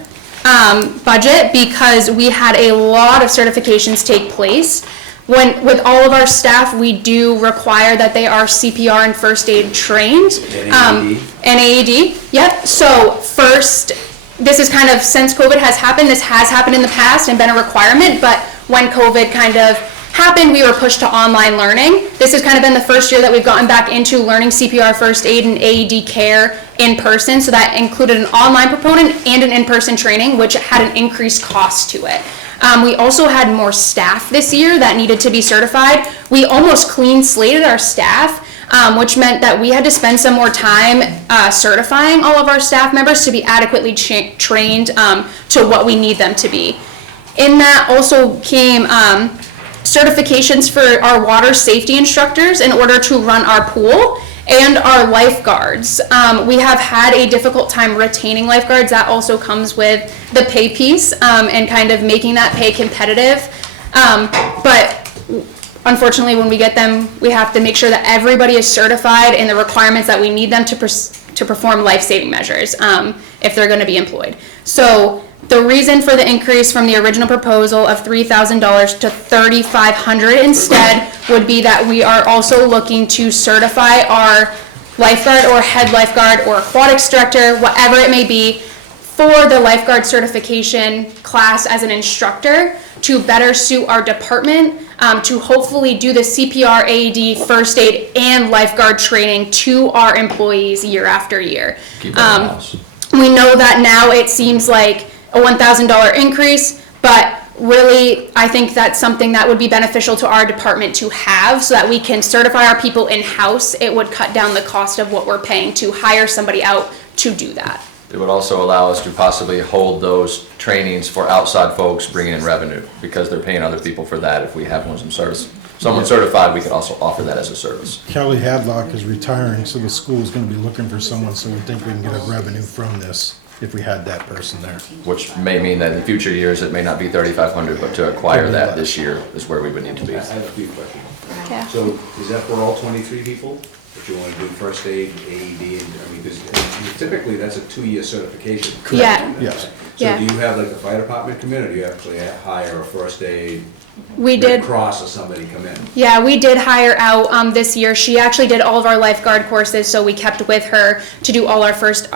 budget because we had a lot of certifications take place. With all of our staff, we do require that they are CPR and first aid trained. NAED, yep. So first, this is kind of, since COVID has happened, this has happened in the past and been a requirement, but when COVID kind of happened, we were pushed to online learning. This has kind of been the first year that we've gotten back into learning CPR, first aid, and AED care in person. So that included an online component and an in-person training, which had an increased cost to it. We also had more staff this year that needed to be certified. We almost clean slated our staff, which meant that we had to spend some more time certifying all of our staff members to be adequately trained to what we need them to be. In that also came certifications for our water safety instructors in order to run our pool, and our lifeguards. We have had a difficult time retaining lifeguards. That also comes with the pay piece and kind of making that pay competitive. But unfortunately, when we get them, we have to make sure that everybody is certified in the requirements that we need them to perform life-saving measures if they're going to be employed. So the reason for the increase from the original proposal of $3,000 to $3,500 instead would be that we are also looking to certify our lifeguard or head lifeguard or aquatics director, whatever it may be, for the lifeguard certification class as an instructor to better suit our department, to hopefully do the CPR, AED, first aid, and lifeguard training to our employees year after year. Keep that in-house. We know that now it seems like a $1,000 increase, but really, I think that's something that would be beneficial to our department to have so that we can certify our people in-house. It would cut down the cost of what we're paying to hire somebody out to do that. It would also allow us to possibly hold those trainings for outside folks bringing in revenue, because they're paying other people for that. If we have someone certified, we could also offer that as a service. Kelly Hadlock is retiring, so the school is gonna be looking for someone, so we think we can get a revenue from this if we had that person there. Which may mean that in future years, it may not be $3,500, but to acquire that this year is where we would need to be. I have a few questions. Yeah. So is that for all 23 people? That you want to do first aid, AED, and, I mean, because typically that's a 2-year certification. Yeah. Yes. So Yeah. do you have like the fire department come in, or do you actually hire a first aid, We Red did. Cross or somebody come in? Yeah, we did hire out this year. She actually did all of our lifeguard courses, so we kept with her to do all our first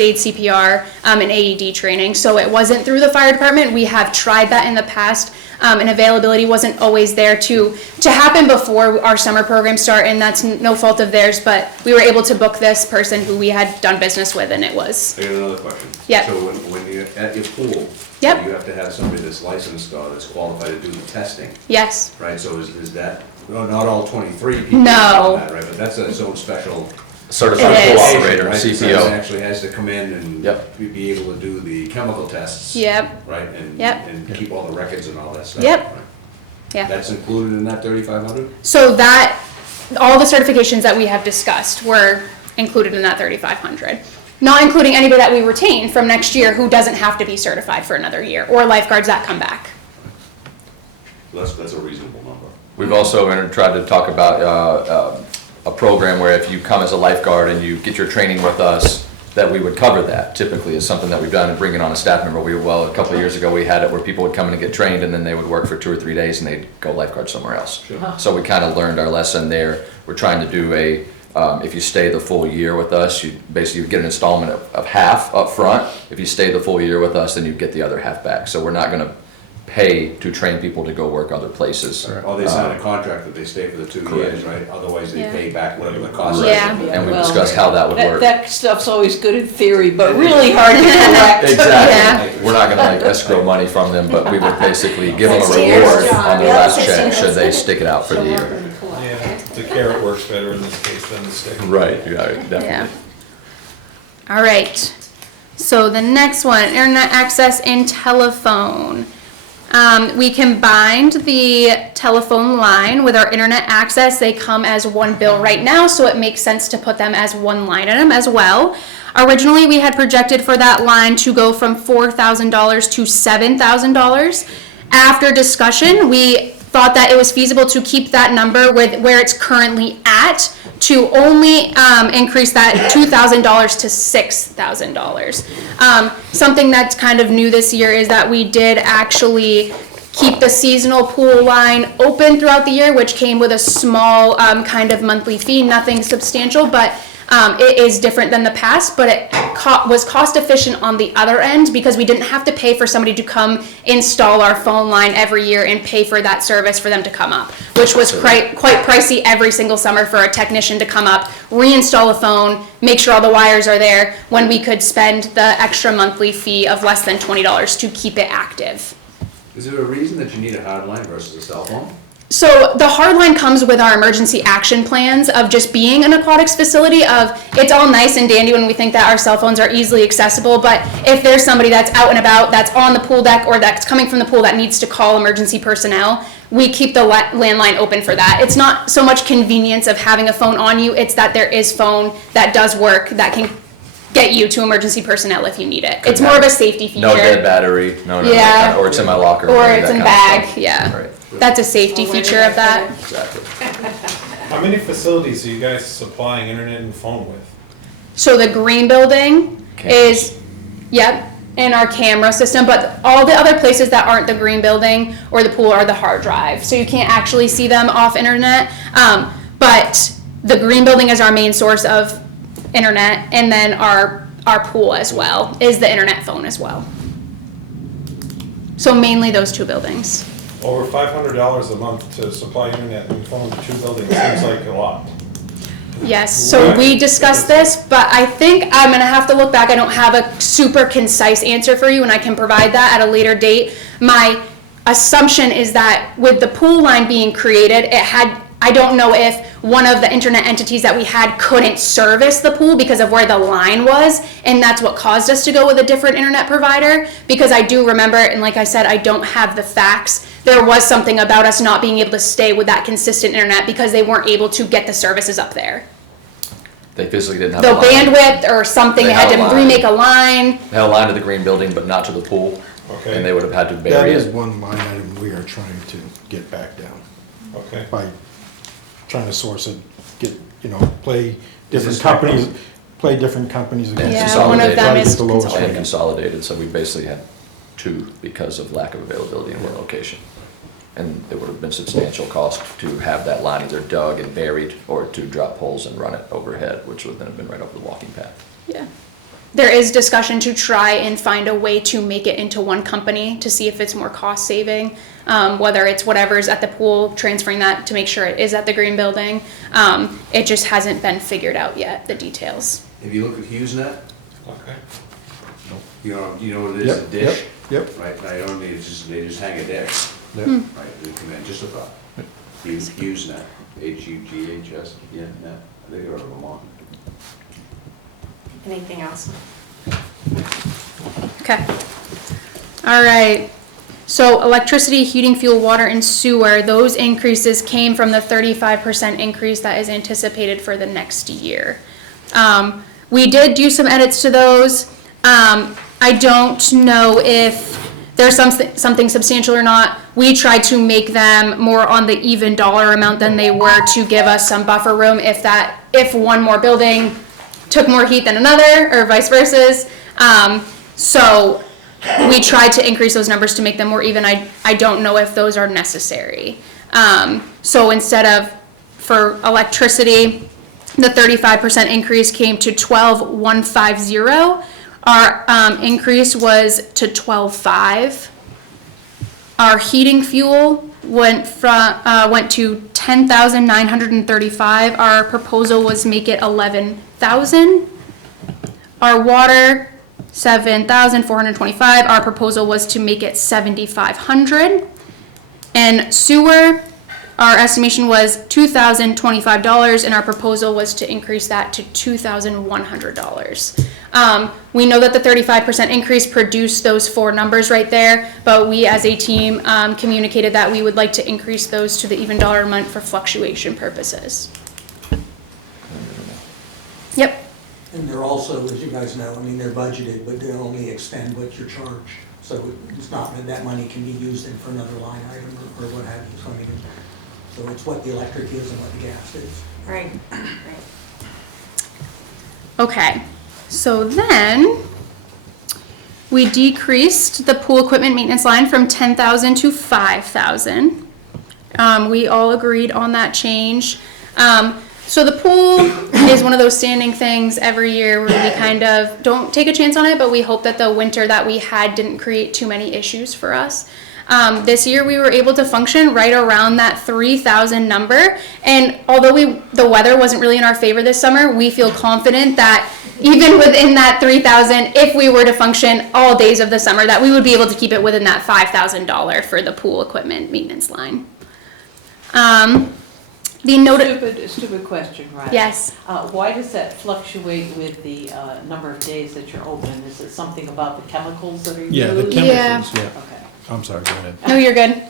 aid, CPR, and AED training. So it wasn't through the fire department. We have tried that in the past, and availability wasn't always there to happen before our summer program start, and that's no fault of theirs, but we were able to book this person who we had done business with, and it was. I got another question. Yep. So when you're at your pool, Yep. you have to have somebody that's licensed or that's qualified to do the testing, Yes. right? So is that, well, not all 23 people No. have that, right? But that's its own special Certified It pool is. operator, right? So CPO. it actually has to come in and Yep. be able to do the chemical tests. Yep. Right, and, Yep. and keep all the records and all that stuff. Yep. right? Yeah. That's included in that 3,500? So that, all the certifications that we have discussed were included in that 3,500. Not including anybody that we retain from next year who doesn't have to be certified for another year, or lifeguards that come back. That's a reasonable number. We've also tried to talk about a program where if you come as a lifeguard and you get your training with us, that we would cover that. Typically is something that we've done, and bringing on a staff member. A couple of years ago, we had it where people would come in and get trained, and then they would work for 2 or 3 days, and they'd go lifeguard somewhere else. Sure. So we kind of learned our lesson there. We're trying to do if you stay the full year with us, you basically get an installment of half up front. If you stay the full year with us, then you get the other half back. So we're not going to pay to train people to go work other places. Or they sign a contract that they stay for the 2 years, right? Otherwise, they Yeah. pay back whatever the cost is. Right. Yeah. And we Well, discussed how that would work. That stuff's always good in theory, but really hard to collect. Exactly. We're not gonna like escrow money from them, but we would basically give them a That's Tara's reward job. on their Yeah, last that's check Tara's. should they stick it out for the year. Yeah. the carrot works better in this case than the stick. Right, yeah, definitely. Yeah. All right. So the next one, internet access and telephone. We combined the telephone line with our internet access. They come as one bill right now, so it makes sense to put them as one line item as well. Originally, we had projected for that line to go from $4,000 to $7,000. After discussion, we thought that it was feasible to keep that number with where it's currently at, to only increase that $2,000 to $6,000. Something that's kind of new this year is that we did actually keep the seasonal pool line open throughout the year, which came with a small kind of monthly fee, nothing substantial, but it is different than the past, but it was cost efficient on the other end because we didn't have to pay for somebody to come install our phone line every year and pay for that service for them to come up, which was quite pricey every single summer for a technician to come up, reinstall a phone, make sure all the wires are there, when we could spend the extra monthly fee of less than $20 to keep it active. Is there a reason that you need a hard line versus a cell phone? So the hard line comes with our emergency action plans of just being an aquatics facility. Of it's all nice and dandy when we think that our cell phones are easily accessible, but if there's somebody that's out and about, that's on the pool deck or that's coming from the pool that needs to call emergency personnel, we keep the landline open for that. It's not so much convenience of having a phone on you, it's that there is phone that does work that can get you to emergency personnel if you need it. It's more of a safety feature. No dead battery, no, Yeah. or it's in my locker. Or maybe it's that in kind of bag, stuff. yeah. Right. That's a safety feature of that. Exactly. How many facilities are you guys supplying internet and phone with? So the green building is, yep, in our camera system, but all the other places that aren't the green building or the pool are the hard drive. So you can't actually see them off internet. But the green building is our main source of internet, and then our pool as well is the internet phone as well. So mainly those two buildings. Over $500 a month to supply internet and phone to 2 buildings seems like a lot. Yes, so we discussed this, but I think I'm gonna have to look back. I don't have a super concise answer for you, and I can provide that at a later date. My assumption is that with the pool line being created, I don't know if one of the internet entities that we had couldn't service the pool because of where the line was, and that's what caused us to go with a different internet provider, because I do remember, and like I said, I don't have the facts, there was something about us not being able to stay with that consistent internet because they weren't able to get the services up there. They physically didn't have The a line. bandwidth or something, they had to remake a line. They had a line to the green building, but not to the pool. Okay. And they would have had to That bury is it. one line item we are trying to get back down. Okay. By trying to source it, play different this companies, separate? play different companies against. Yeah, one of them is the lowest And rate. consolidated, so we basically had 2 because of lack of availability in one location. And it would have been substantial cost to have that line either dug and buried or to drop poles and run it overhead, which would then have been right over the walking path. Yeah. There is discussion to try and find a way to make it into one company to see if it's more cost saving, whether it's whatever's at the pool, transferring that to make sure it is at the green building. It just hasn't been figured out yet, the details. If you look at HughesNet, Okay. you know what it is, a Yep, dish? yep. Right, I don't need, they just hang a dish, Yep. right, they come in, just a thought. HughesNet, HUGHS, yeah, net, they go to Vermont. Anything else? Okay. All right. So electricity, heating, fuel, water, and sewer, those increases came from the 35% increase that is anticipated for the next year. We did do some edits to those. I don't know if there's something substantial or not. We tried to make them more on the even dollar amount than they were to give us some buffer room if one more building took more heat than another, or vice versa. So we tried to increase those numbers to make them more even. I don't know if those are necessary. So instead of, for electricity, the 35% increase came to 12,150. Our increase was to 12,500. Our heating fuel went to 10,935. Our proposal was make it 11,000. Our water, 7,425. Our proposal was to make it 7,500. And sewer, our estimation was $2,025, and our proposal was to increase that to $2,100. We know that the 35% increase produced those four numbers right there, but we as a team communicated that we would like to increase those to the even dollar amount for fluctuation purposes. Yep. And they're also, as you guys know, I mean, they're budgeted, but they only extend what you're charged. So it's not that that money can be used in for another line item or what have you. So I mean, so it's what the electric is and what the gas is. Right. Okay, so then we decreased the pool equipment maintenance line from 10,000 to 5,000. We all agreed on that change. So the pool is one of those standing things every year where we kind of don't take a chance on it, but we hope that the winter that we had didn't create too many issues for us. This year we were able to function right around that 3,000 number, and although the weather wasn't really in our favor this summer, we feel confident that even within that 3,000, if we were to function all days of the summer, that we would be able to keep it within that $5,000 for the pool equipment maintenance line. Stupid question, right? Yes. Why does that fluctuate with the number of days that you're open? Is it something about the chemicals that are used? Yeah, the chemicals, yeah. Okay. I'm sorry, go ahead. No, you're good.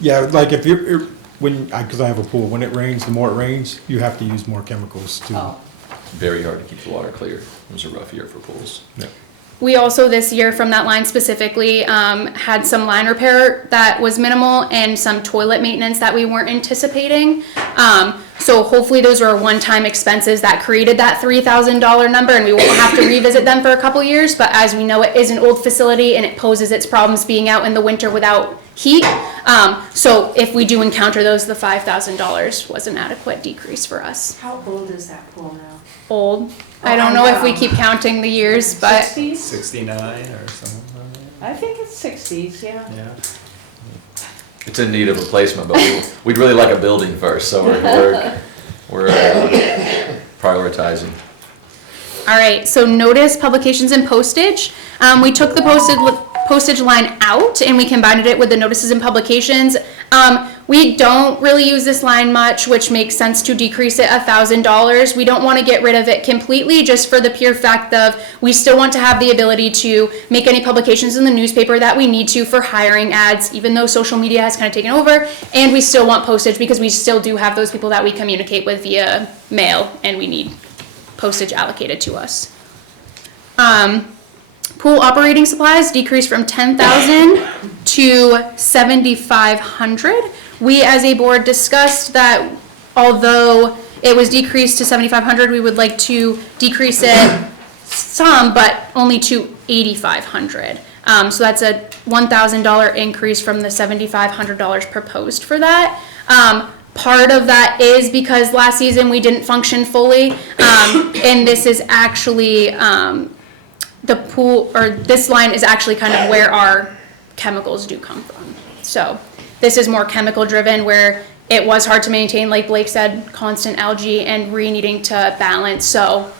Yeah, like if because I have a pool, when it rains, the more it rains, you have to use more chemicals too. Oh. Very hard to keep the water clear. It was a rough year for pools. Yeah. We also this year from that line specifically had some line repair that was minimal and some toilet maintenance that we weren't anticipating. So hopefully those are one-time expenses that created that $3,000 number, and we won't have to revisit them for a couple years. But as we know, it is an old facility and it poses its problems being out in the winter without heat. So if we do encounter those, the $5,000 was an adequate decrease for us. How old is that pool now? Old. I don't know if we keep counting the years, but 60s? 69 or something like that. I think it's 60s, yeah. Yeah. It's in need of replacement, but we'd really like a building first, so we're prioritizing. all right, so notice, publications, and postage. We took the postage line out and we combined it with the notices and publications. We don't really use this line much, which makes sense to decrease it $1,000. We don't want to get rid of it completely, just for the pure fact of we still want to have the ability to make any publications in the newspaper that we need to for hiring ads, even though social media has kind of taken over, and we still want postage because we still do have those people that we communicate with via mail, and we need postage allocated to us. Pool operating supplies decreased from 10,000 to 7,500. We as a board discussed that although it was decreased to 7,500, we would like to decrease it some, but only to 8,500. So that's a $1,000 increase from the $7,500 proposed for that. Part of that is because last season we didn't function fully, and this is actually the pool, or this line is actually kind of where our chemicals do come from. So this is more chemical driven, where it was hard to maintain, like Blake said, constant algae and needing to balance. So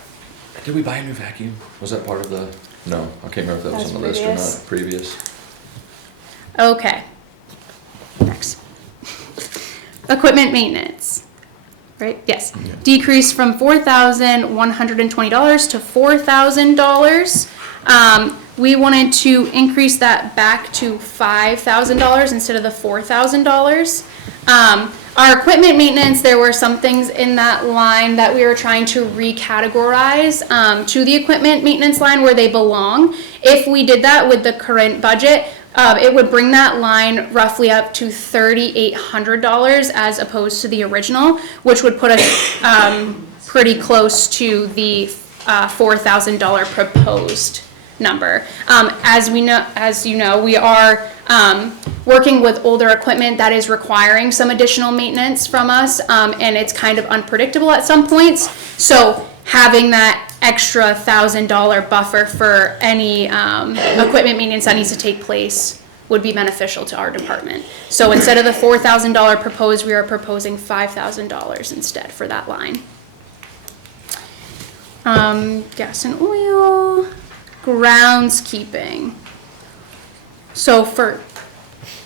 Did we buy a new vacuum? Was that part of the? No, I can't remember if that was on the list or not. Previous. okay, next. Equipment maintenance, right? Yes. Yeah. Decreased from $4,120 to $4,000. We wanted to increase that back to $5,000 instead of the $4,000. Our equipment maintenance, there were some things in that line that we were trying to recategorize to the equipment maintenance line where they belong. If we did that with the current budget, it would bring that line roughly up to $3,800 as opposed to the original, which would put us pretty close to the $4,000 proposed number. As you know, we are working with older equipment that is requiring some additional maintenance from us, and it's kind of unpredictable at some points. So having that extra $1,000 buffer for any equipment maintenance that needs to take place would be beneficial to our department. So instead of the $4,000 proposed, we are proposing $5,000 instead for that line. Gas and oil, groundskeeping. So for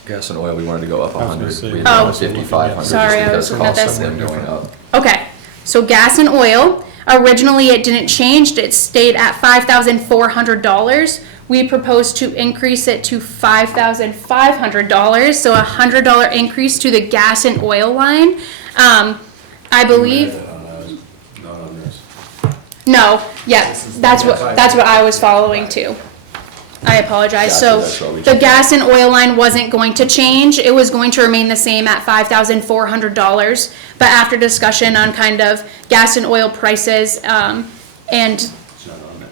Gas and oil, we wanted to go up I was gonna 100. say, We we had also 5,500. Sorry, I just was because looking at costs this. have been going up. Okay, so gas and oil, originally it didn't change, it stayed at $5,400. We proposed to increase it to $5,500, so a $100 increase to the gas and oil line. I believe, Not on this. no, yeah, that's what I was following too. I apologize. Gotcha, that's So what we the changed. gas and oil line wasn't going to change. It was going to remain the same at $5,400. But after discussion on kind of gas and oil prices, and It's not on there.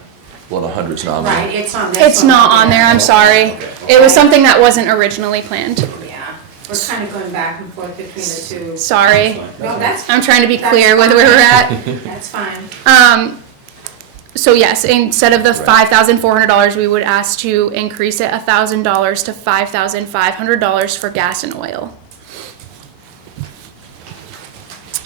Well, the 100's not on there. Right, it's on this it's not on there, I'm sorry. It was something that wasn't originally planned. Yeah, we're kind of going back and forth between the two. Sorry. No, that's, I'm trying to be clear with where we're at. that's fine. So yes, instead of the $5,400, we would ask to increase it $1,000 to $5,500 for gas and oil.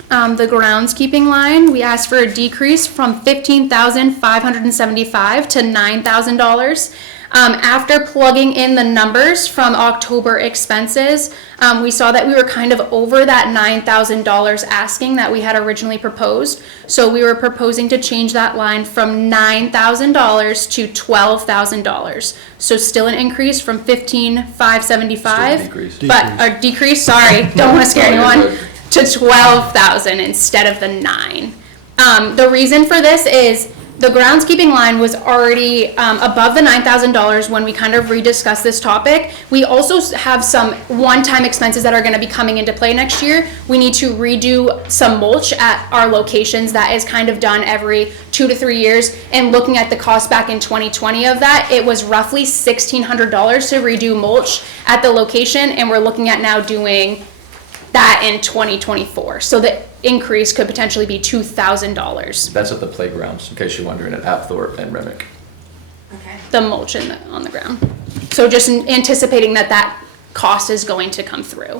The groundskeeping line, we asked for a decrease from $15,575 to $9,000. After plugging in the numbers from October expenses, we saw that we were kind of over that $9,000 asking that we had originally proposed. So we were proposing to change that line from $9,000 to $12,000. So still an increase from $15,575. Decrease. But, or decrease, sorry, don't want to scare No, you're anyone, good. to $12,000 instead of the $9,000. The reason for this is the groundskeeping line was already above the $9,000 when we kind of rediscussed this topic. We also have some one-time expenses that are going to be coming into play next year. We need to redo some mulch at our locations. That is kind of done every 2 to 3 years. And looking at the cost back in 2020 of that, it was roughly $1,600 to redo mulch at the location, and we're looking at now doing that in 2024. So the increase could potentially be $2,000. That's at the playgrounds, in case you're wondering, at Apthorpe and Remick. Okay. The mulch on the ground. So just anticipating that cost is going to come through.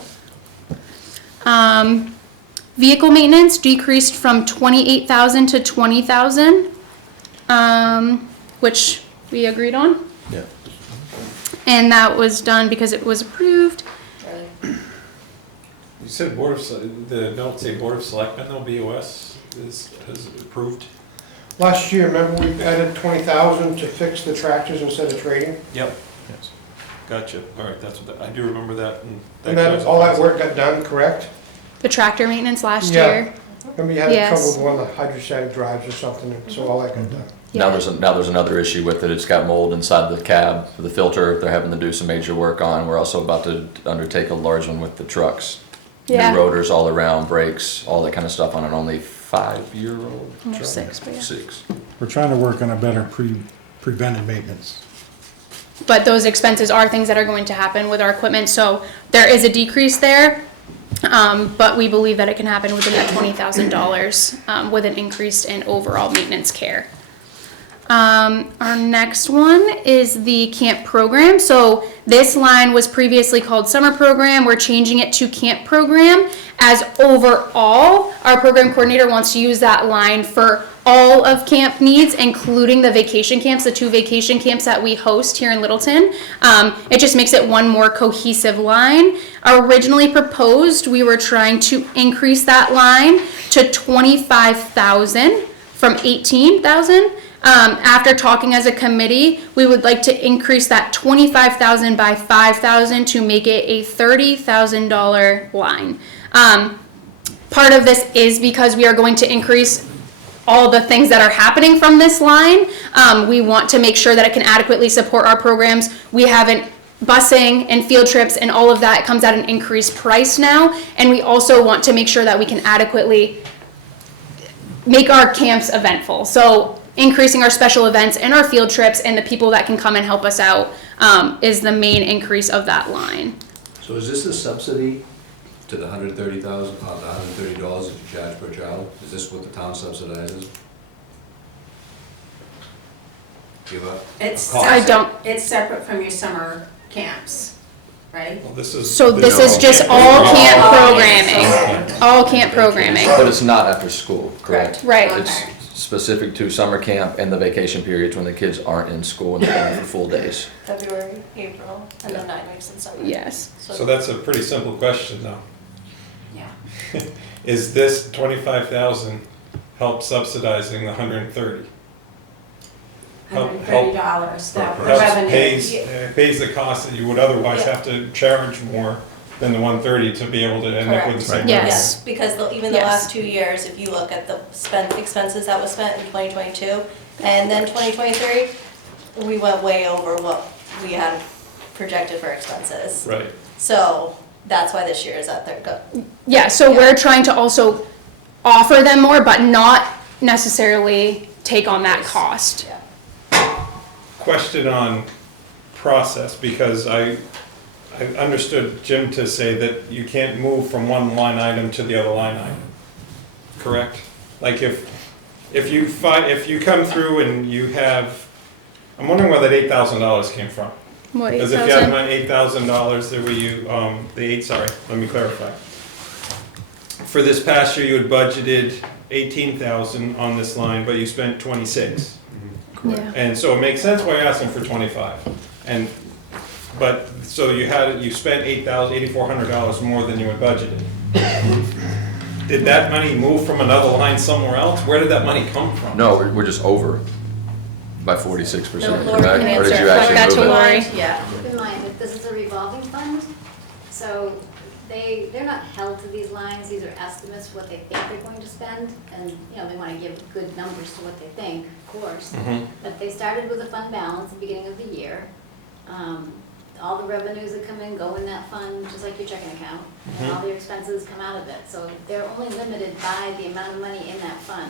Vehicle maintenance decreased from $28,000 to $20,000, which we agreed on. Yeah. And that was done because it was approved. You said the note say Board of Selectmen, though, BOS is approved? Last year, remember we added 20,000 to fix the tractors instead of trading? Yep. Gotcha, all right, that's what, I do remember that. And that, all that work got done, correct? The tractor maintenance last Yeah. year. Remember you had Yes. trouble with one of the hydrostatic drives or something, and so all that got done. Now there's another issue with it. It's got mold inside the cab, the filter. They're having to do some major work on. We're also about to undertake a large one with the trucks. Yeah. New rotors all around, brakes, all that kind of stuff on an only 5-year-old truck. Almost 6, but yeah. 6. We're trying to work on a better preventive maintenance. But those expenses are things that are going to happen with our equipment, so there is a decrease there. But we believe that it can happen within that $20,000 with an increase in overall maintenance care. Our next one is the camp program. So this line was previously called summer program. We're changing it to camp program, as overall our program coordinator wants to use that line for all of camp needs, including the vacation camps, the 2 vacation camps that we host here in Littleton. It just makes it one more cohesive line. Originally proposed, we were trying to increase that line to $25,000 from $18,000. After talking as a committee, we would like to increase that $25,000 by $5,000 to make it a $30,000 line. Part of this is because we are going to increase all the things that are happening from this line. We want to make sure that it can adequately support our programs. We haven't busing and field trips and all of that comes at an increased price now. And we also want to make sure that we can adequately make our camps eventful. So increasing our special events and our field trips and the people that can come and help us out is the main increase of that line. So is this a subsidy to the $130,000, the $130 that you charge per child? Is this what the town subsidizes? Give up? It's I don't- It's separate from your summer camps, right? Well, this is. So this is just all camp programming, all camp programming. But it's not after school, correct? Right. It's, specific to summer camp and the vacation periods when the kids aren't in school and they're going for full days. February, April, and then 9 weeks in summer. Yes. So that's a pretty simple question though. Yeah. Is this 25,000 help subsidizing the 130? $130 that the Helps revenue. pays the cost that you would otherwise Yeah. have to charge more than the 130 to be able to end up with the same. Yes. revenue. Yes, because even the Yes. last 2 years, if you look at the expenses that was spent in 2022 and then 2023, we went way over what we had projected for expenses. Right. So that's why this year is at their go. Yeah, so we're trying to also offer them more, but not necessarily take on that cost. Question on process, because I understood Jim to say that you can't move from one line item to the other line item, correct? Like if you come through and you have, I'm wondering where that $8,000 came from. What, Because if you have 8,000? my $8,000, there were let me clarify. For this past year, you had budgeted 18,000 on this line, but you spent 26. Yeah. And so it makes sense why you're asking for 25. So you spent $8,400 more than you had budgeted. Did that money move from another line somewhere else? Where did that money come from? No, we're just over by 46%, No, Lori correct? can Or did answer. you actually Back to move it? Lori. Yeah. Keep in mind that this is a revolving fund, so they're not held to these lines, these are estimates, what they think they're going to spend, and, you know, they wanna give good numbers to what they think, of course. Mhm. But they started with a fund balance at the beginning of the year. All the revenues that come in go in that fund, just like your checking account, and all the expenses come out of it. So they're only limited by the amount of money in that fund.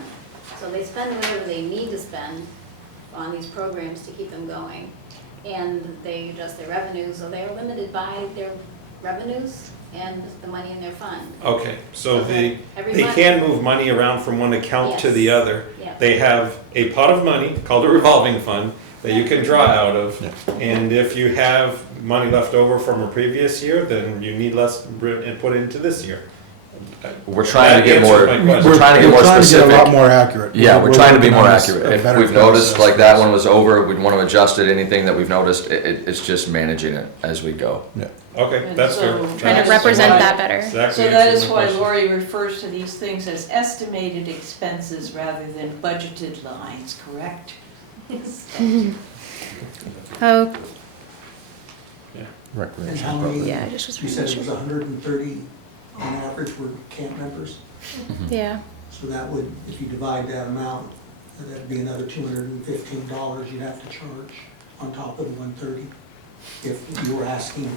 So they spend whatever they need to spend on these programs to keep them going. And they adjust their revenues, so they're limited by their revenues and the money in their fund. Okay, so they Every month- can move money around from one account to Yes. the other. Yeah. They have a pot of money called a revolving fund that you can draw out of. And if you have money left over from a previous year, then you need less put into this year. We're trying to get That more, answers my question. we're trying to get more specific. a lot more accurate. Yeah, we're trying to be more working on accurate. a If better we've noticed, process like that for one was over, we'd want to adjust it, anything that we've noticed, it's just managing it as we go. Yeah. Okay, And that's so- fair. Trying to That's represent why- that better. Exactly So that answers is my why question. Lori refers to these things as estimated expenses rather than budgeted lines, correct? Oh, And how many, yeah, I just was you said it making was sure. 130 on average were camp members? Yeah. So that would, if you divide that amount, that'd be another $215 you'd have to charge on top of the 130 if you were asking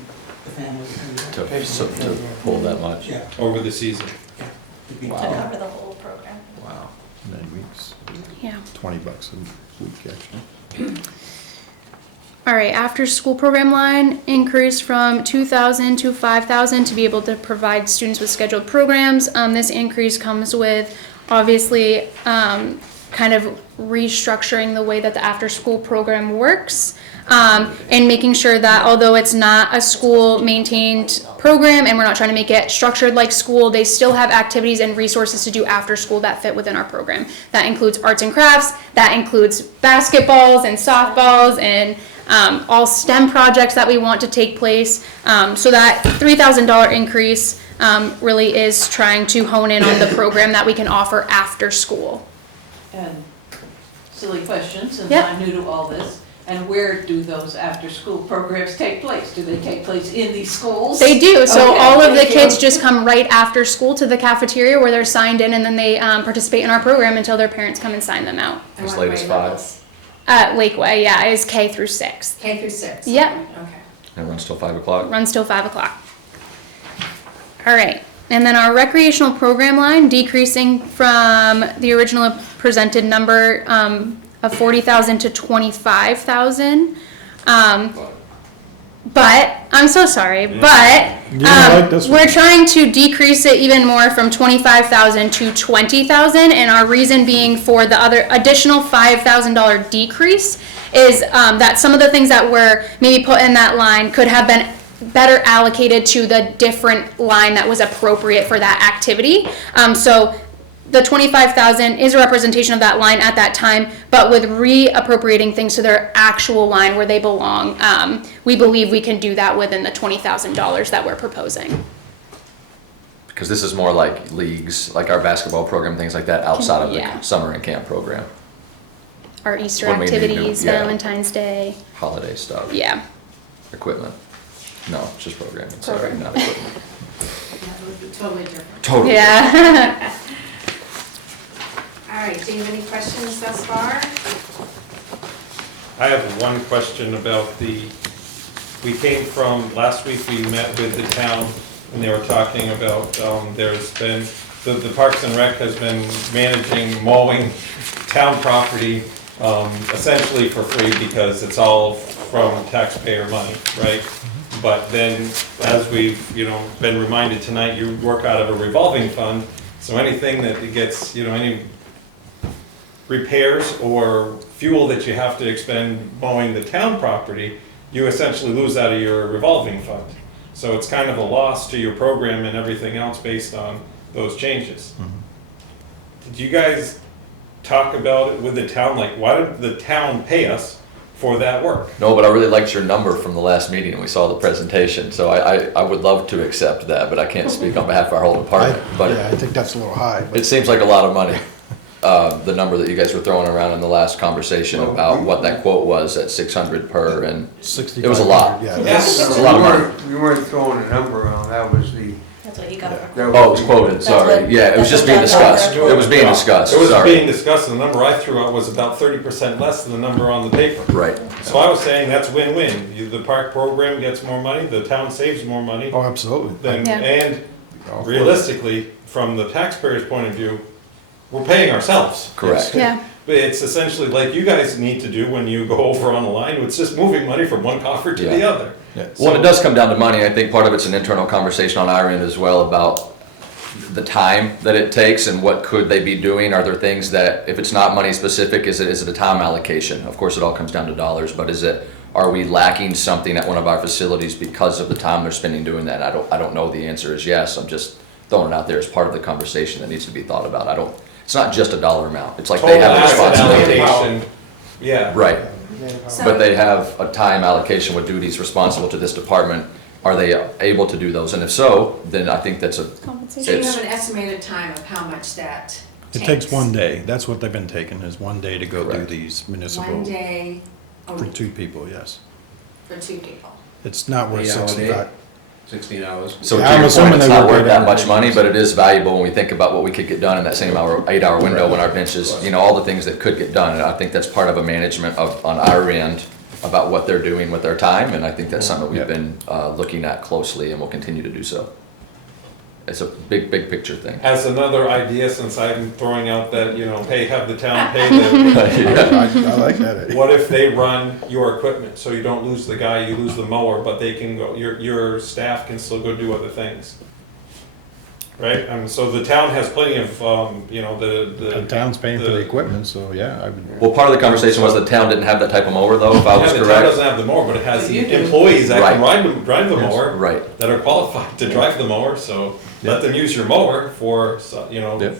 the family to pay that. To pull that much. Yeah. Over the season. It'd be To cover the whole program. Wow. 9 weeks, Yeah. $20 a week, actually. All right, after school program line increased from 2,000 to 5,000 to be able to provide students with scheduled programs. This increase comes with obviously kind of restructuring the way that the after school program works. And making sure that although it's not a school maintained program and we're not trying to make it structured like school, they still have activities and resources to do after school that fit within our program. That includes arts and crafts, that includes basketballs and softballs and all STEM projects that we want to take place. So that $3,000 increase really is trying to hone in on the program that we can offer after school. And silly question, since Yep. I'm new to all this, and where do those after-school programs take place? Do they take place in these schools? They do. So Okay, all of the thank you. kids just come right after school to the cafeteria where they're signed in, and then they participate in our program until their parents come and sign them out. As late as 5. Lakeway, yeah, is K through 6. K through 6? Yep. Okay. And it runs till 5 o'clock. Runs till 5 o'clock. All right. And then our recreational program line decreasing from the original presented number of 40,000 to 25,000. But I'm so sorry, but You don't like this one. we're trying to decrease it even more from 25,000 to 20,000, and our reason being for the other additional $5,000 decrease is that some of the things that were maybe put in that line could have been better allocated to the different line that was appropriate for that activity. So the 25,000 is a representation of that line at that time, but with reappropriating things to their actual line where they belong, we believe we can do that within the $20,000 that we're proposing. Because this is more like leagues, like our basketball program, things like that, outside of Yeah. the summer and camp program, Our Easter When we need to, activities, yeah. Valentine's Day, holiday stuff, yeah. equipment. No, it's just programming, sorry, Program. not equipment. That would be totally different. Totally. Yeah. All right, do you have any questions thus far? I have one question about we came from, last week we met with the town and they were talking about, there's been, the Parks and Rec has been managing mowing town property, essentially for free because it's all from taxpayer money, right? But then, as we've, been reminded tonight, you work out of a revolving fund, so anything that it gets, any repairs or fuel that you have to expend mowing the town property, you essentially lose out of your revolving fund. So it's kind of a loss to your program and everything else based on those changes. Did you guys talk about it with the town, like why did the town pay us for that work? No, but I really liked your number from the last meeting and we saw the presentation, so I would love to accept that, but I can't speak on behalf of our whole department. But Yeah, I think that's a little high, but it seems like a lot of money. The number that you guys were throwing around in the last conversation about what that quote was at 600 per, and it was a lot. Yeah, Yes. It was a lot of money. We weren't throwing a number around, that was the. That's what you got. Oh, it was quoted, sorry. what- Yeah, it was that's just what being Doug discussed. got. It was being discussed, It was sorry. being discussed, and the number I threw out was about 30% less than the number on the paper. Right. So I was saying that's win-win. The park program gets more money, the town saves more money, oh, absolutely. then, Yeah. and realistically, from the taxpayer's point of view, we're paying ourselves. Correct. Yeah. But it's essentially like you guys need to do when you go over on the line, it's just moving money from one coffer to the Yeah. other. Well, it does come down to money. I think part of it's an internal conversation on our end as well about the time that it takes and what could they be doing? Are there things that, if it's not money specific, is it a time allocation? Of course, it all comes down to dollars, but are we lacking something at one of our facilities because of the time they're spending doing that? I don't know. The answer is yes. I'm just throwing it out there as part of the conversation that needs to be thought about. It's not just a dollar amount. It's like they have a Total asset responsibility. allocation, yeah. Right. So- But they have a time allocation with duties responsible to this department. Are they able to do those? And if so, then I think that's So you have an estimated time of how much that It takes 1 day. That's what they've been taking, is 1 day to go do Correct. these municipal, One day a for week 2 people, yes. for 2 people. It's not worth 8 hour day. 65. 16 hours. So to Yeah, I'm your assuming point, it's they not work worth it that out. much money, but it is valuable when we think about what we could get done in that same 8-hour window when our benches, all the things that could get done. And I think that's part of a management on our end about what they're doing with their time, and I think that's something we've been looking at closely and will continue to do so. It's a big picture thing. As another idea, since I'm throwing out that, hey, have the town pay I like that. what if they run your equipment, so you don't lose the guy, you lose the mower, but they can go, your staff can still go do other things? Right, so the town has plenty of, The town's paying for the equipment, so yeah, I would. Well, part of the conversation was the town didn't have that type of mower though, if I was Yeah, the town correct. doesn't have the mower, but it has But the you do. employees that can Right. drive the Yes. mower. Right. That are qualified to drive the mower, so let them use your mower for, Yep.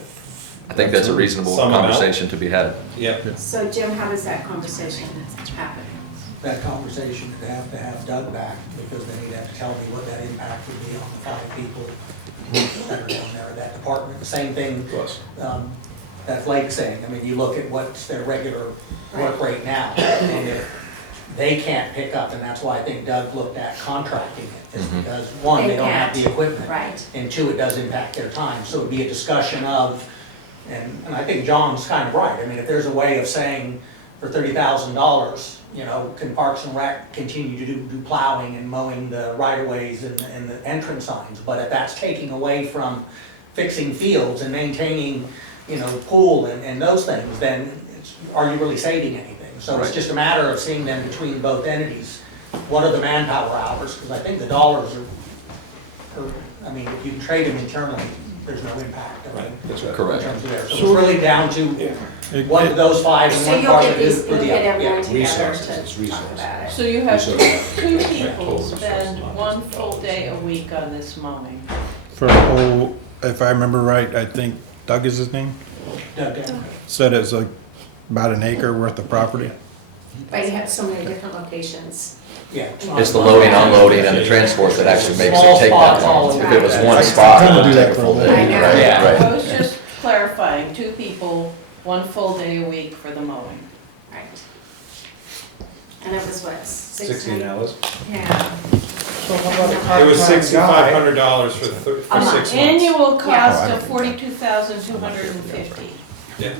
I think that's a reasonable Some amount. conversation to be had. yeah. So Jim, how does that conversation happen? That conversation would have to have Doug back, because then he'd have to tell me what that impact would be on the 5 people that are down there at that department. The same thing, that Blake's saying, I mean, you look at what's their regular work rate now, and if they can't pick up, and that's why I think Doug looked at contracting it, is because, one, they don't have the equipment. Right. And 2, it does impact their time, so it'd be a discussion of, and I think John's kind of right, I mean, if there's a way of saying, for $30,000, can Parks and Rec continue to do plowing and mowing the right-of-ways and the entrance signs? But if that's taking away from fixing fields and maintaining, pool and those things, then are you really saving anything? So it's Right. just a matter of seeing them between both entities. What are the manpower hours? Because I think the dollars are, I mean, if you can trade them internally, there's no impact. I mean, That's right. Correct. in terms of there. So it's really down to what do those 5 and So one you'll part get of the these, for you'll the get other. everyone Yeah. together Resources, to it's talk resources. about it. So you have Resources. two people spend 1 full day a week on this mowing. For a whole, if I remember right, I think Doug is his name, Doug Denver. said it's like about an acre worth of property. But you have so many different locations. Yeah. It's the loading, unloading, and the transport that actually makes it take that long. If it was one spot, it would take a full day. I know. Right, Yeah. right. I was just clarifying, 2 people, 1 full day a week for the mowing. Right. And it was what, 16 hours. Yeah. So how about a It was part-time guy? $6,500 for 6 months. Annual cost Yeah. of $42,250. Yeah.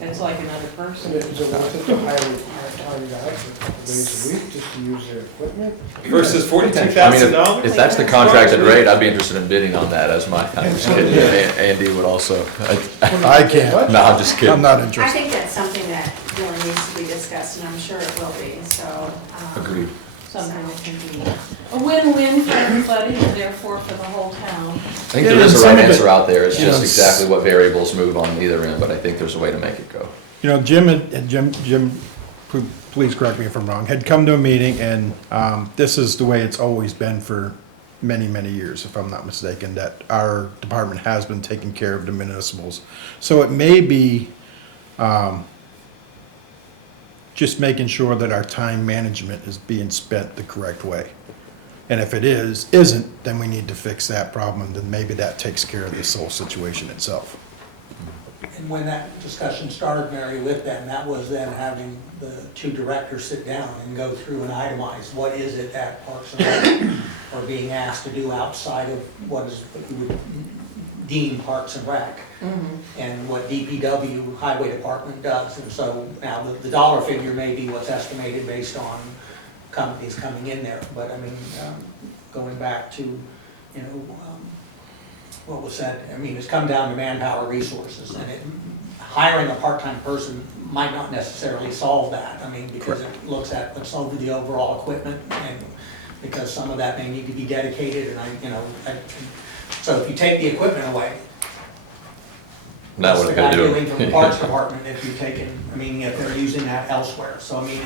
That's like another And person. is it worth it to hire a part-time guy for a couple days a week just to use their equipment? Versus I mean, $42,000? if that's the contracted rate, I'd be interested in bidding on that as my, I'm just kidding. Andy would also. I can't. No, I'm just kidding. I'm not I interested. think that's something that really needs to be discussed, and I'm sure it will be, so. Agreed. Something that can be a win-win for everybody and therefore for the whole town. I think there is a right answer out there, it's you know, just exactly what variables move on either end, but I think there's a way to make it go. You know, Jim, please correct me if I'm wrong, had come to a meeting and this is the way it's always been for many, many years, if I'm not mistaken, that our department has been taking care of the municipals. So it may be just making sure that our time management is being spent the correct way. And if it isn't, then we need to fix that problem, and then maybe that takes care of this whole situation itself. And when that discussion started, Mary, with them, that was then having the 2 directors sit down and go through and itemize, what is it that Parks and Rec are being asked to do outside of what you would deem Parks and Rec, and what DPW Highway Department does. And so now the dollar figure may be what's estimated based on companies coming in there, but I mean, going back to, you know, what was said, I mean, it's come down to manpower resources, and hiring a part-time person might not necessarily solve that. I mean, because it looks at what's over the overall equipment, and because some of that may need to be dedicated, and so if you take the equipment away, That what's would the have guy been doing from the doing. parks department if you're taking, I mean, if they're using that elsewhere? So I mean,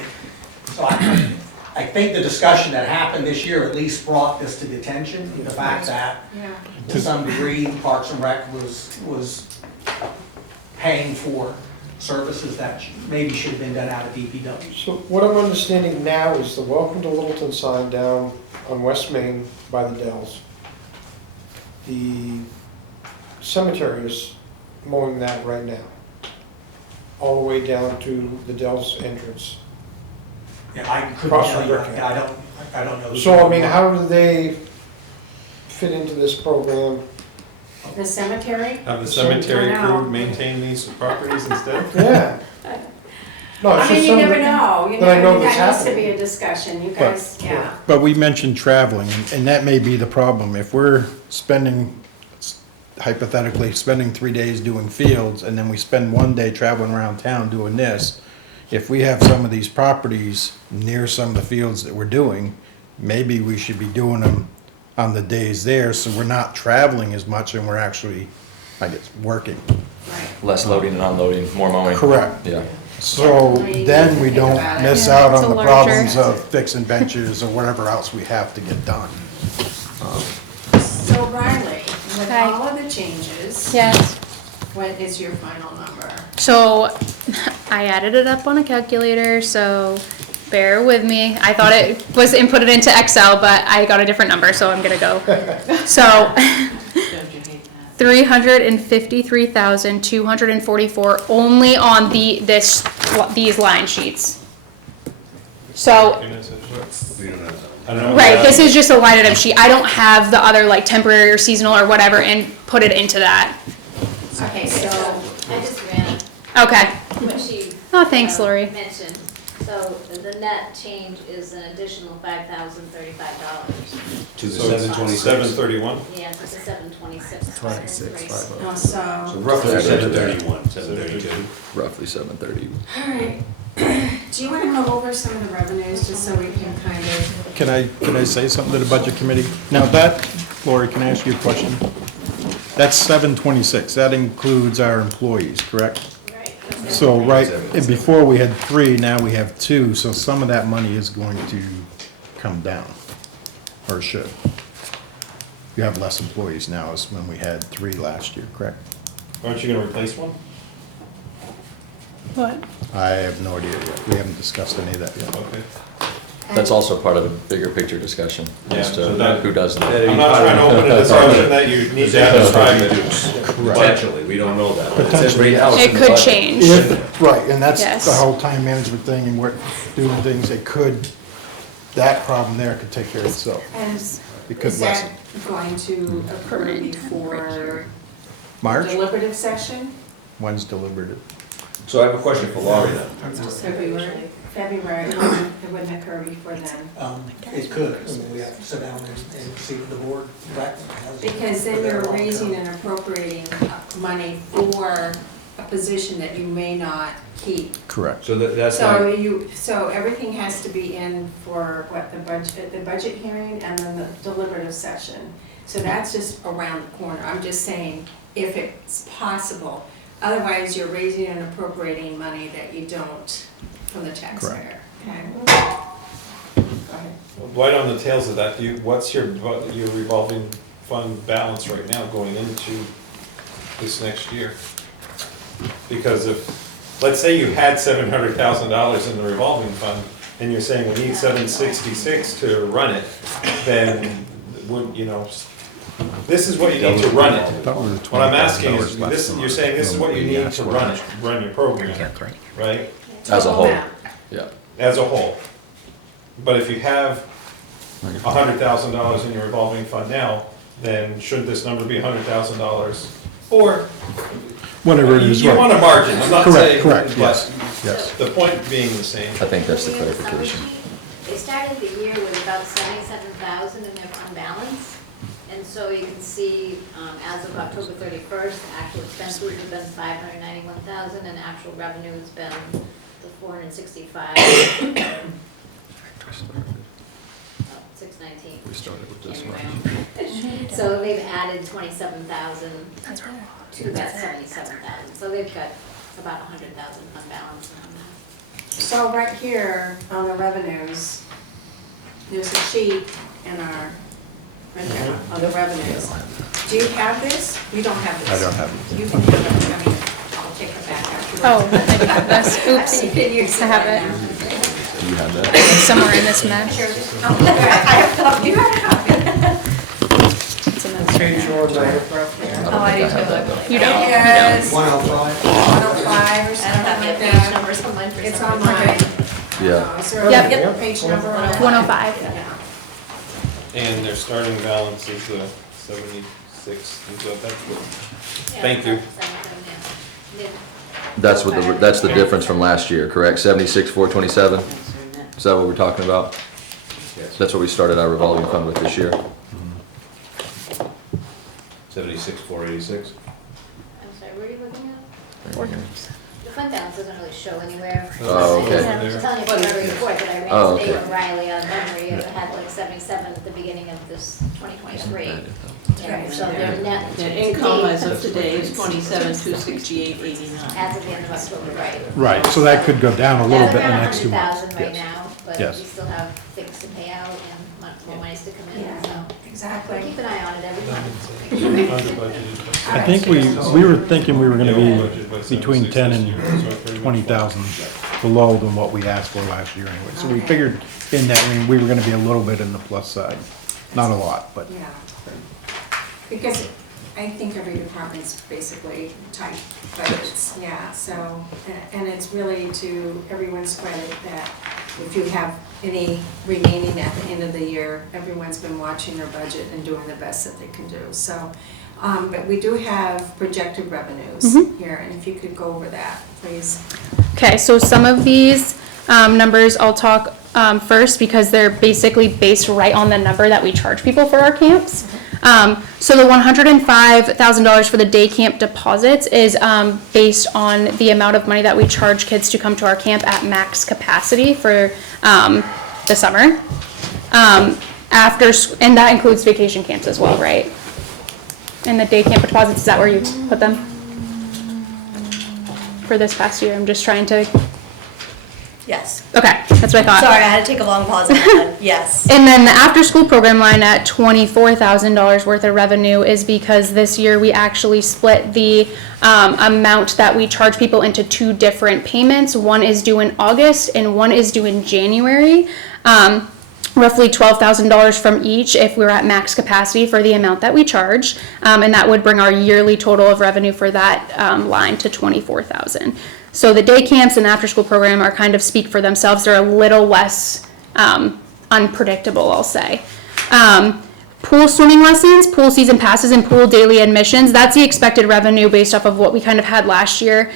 I think the discussion that happened this year at least brought this to detention, the fact that Yeah. to some degree, Parks and Rec was paying for services that maybe should have been done out of DPW. So what I'm understanding now is the Welcome to Littleton sign down on West Main by the Dells. The cemetery is mowing that right now, all the way down to the Dells entrance. Yeah, I couldn't Across tell from you, Brooklyn. I don't know. So, I mean, how do they fit into this program? The cemetery? Have the cemetery I know. crew maintain these properties instead? Yeah. No, it's I mean, just you never something know, you that I know know, that's that needs to happening. be a discussion, you guys, yeah. But we mentioned traveling, and that may be the problem. If we're hypothetically, spending 3 days doing fields, and then we spend 1 day traveling around town doing this, if we have some of these properties near some of the fields that we're doing, maybe we should be doing them on the days there, so we're not traveling as much and we're actually, I guess, working. Less loading and unloading, more mowing. Correct. Yeah. So then we don't miss Yeah, out it's on a the larger- problems of fixing benches or whatever else we have to get done. So Riley, with Hi. all of the changes, Yes. what is your final number? So I added it up on a calculator, so bear with me. I thought it was inputted into Excel, but I got a different number, so I'm gonna go. So $353,244 only on these line sheets. So, We don't have. I don't know. right, this is just a line item sheet. I don't have the other like temporary or seasonal or whatever and put it into that. Okay, so, I just ran Okay. what she. Oh, thanks, Lori. Mentioned, so the net change is an additional $5,035. To the So it's 726. 731? Yeah, it's a 726. oh. So so, roughly 731, 732. Roughly 730. all right. Do you want to go over some of the revenues, just so we can kind of, Can I say something to the budget committee? Now that, Lori, can I ask you a question? That's 726, that includes our employees, correct? Right. So, right, and before we had 3, now we have 2, so some of that money is going to come down, or should. you have less employees now is when we had 3 last year, correct? Aren't you gonna replace one? What? I have no idea yet. We haven't discussed any of that yet. Okay. That's also part of a bigger picture discussion, as Yeah, so to that- who does That- that. I'm not trying to open a discussion that you need to have a private. Potentially, we don't know that. But it says right now it's It in the could budget. change. Right, and that's Yes. the whole time management thing and what, doing things, it could, that problem there could take care of itself. Is It could is lessen. that going to occur before March? deliberative session? When's deliberative? So I have a question for Laurie then. February, it wouldn't occur before then. It could, I mean, we have to sit down and see what the board has. Because then you're raising and appropriating money for a position that you may not keep. Correct. So that's So my, so everything has to be in for what, the budget hearing and then the deliberative session. So that's just around the corner. I'm just saying, if it's possible. Otherwise, you're raising and appropriating money that you don't from the taxpayer. Okay? Go ahead. Right on the tails of that, what's your revolving fund balance right now going into this next year? Because if, let's say you had $700,000 in the revolving fund, and you're saying we need 766 to run it, then, wouldn't, you know, this is what you need to run it. What I'm asking is, this, you're saying this is what you need to run it, run your program, right? As a whole, yeah. As a whole. But if you have $100,000 in your revolving fund now, then should this number be $100,000? Or, Whatever it is. you right. want a margin, I'm not Correct, saying, correct, but yes, yes. the point being the same. I think that's the clarification. They started the year with about 77,000 in their fund balance. And so you can see, as of October 31st, actual expenses have been 591,000 and actual revenue has been the 465. 619. We started with this one. So they've added 27,000 to that 77,000. So they've got about 100,000 fund balance on that. So right here on the revenues, there's a sheet in our, right there, on the revenues. Do you have this? You don't have this? I don't have it. You can have it, I mean, I'll take it back afterwards. Oh, I do have this. Oops. You can use I have right it. now. Do you have that? Somewhere in this mess. You have a copy. It's in this. Page one, Oh, I do too. You don't. Yes. 105. 105 or I don't something have like the page that. numbers on mine for It's some on reason. mine. Yeah. Is there Yep. a page number on it? 105. Yeah. And their starting balance is 76, so that's good. Yeah, Thank you. Yeah. That's the difference from last year, correct? 76, 427? Is that what we're talking about? yes, That's what we started our revolving fund with this year? 76, 486. I'm sorry, where are you looking at? The fund balance doesn't really show anywhere. Oh, okay. I'm telling you from every report that I ran Oh, today okay. from Riley on memory, it had like 77 at the beginning of this 2023. And so their net. Net income as of today is 27,268.89. As of the end of October, right? Right, so that could go down a little bit in the next 2 months. 100,000 right Yes. now, but Yes. we still have things to pay out and more monies to come in, Yeah. so. Exactly. Keep an eye on it every month. Under budgeted. I think we were thinking we were gonna be between 10 and 20,000 below than what we asked for last year anyway. So we figured in that range, we were gonna be a little bit in the plus side. Not a lot, but. Yeah. Because I think every department's basically tight budgets, yeah, so, and it's really to everyone's credit that if you have any remaining at the end of the year, everyone's been watching their budget and doing the best that they can do, so. But we do have projected revenues here, and if you could go over that, please. Okay, so some of these numbers I'll talk first because they're basically based right on the number that we charge people for our camps. So the $105,000 for the day camp deposits is based on the amount of money that we charge kids to come to our camp at max capacity for the summer. And that includes vacation camps as well, right? And the day camp deposits, is that where you put them? For this past year, I'm just trying to Yes. Okay, that's what I thought. Sorry, I had to take a long pause on that. Yes. And then the after-school program line at $24,000 worth of revenue is because this year we actually split the amount that we charge people into two different payments. One is due in August and one is due in January. Roughly $12,000 from each if we're at max capacity for the amount that we charge. And that would bring our yearly total of revenue for that line to $24,000. So the day camps and after-school program are kind of speak for themselves. They're a little less unpredictable, I'll say. Pool swimming lessons, pool season passes, and pool daily admissions, that's the expected revenue based off of what we kind of had last year.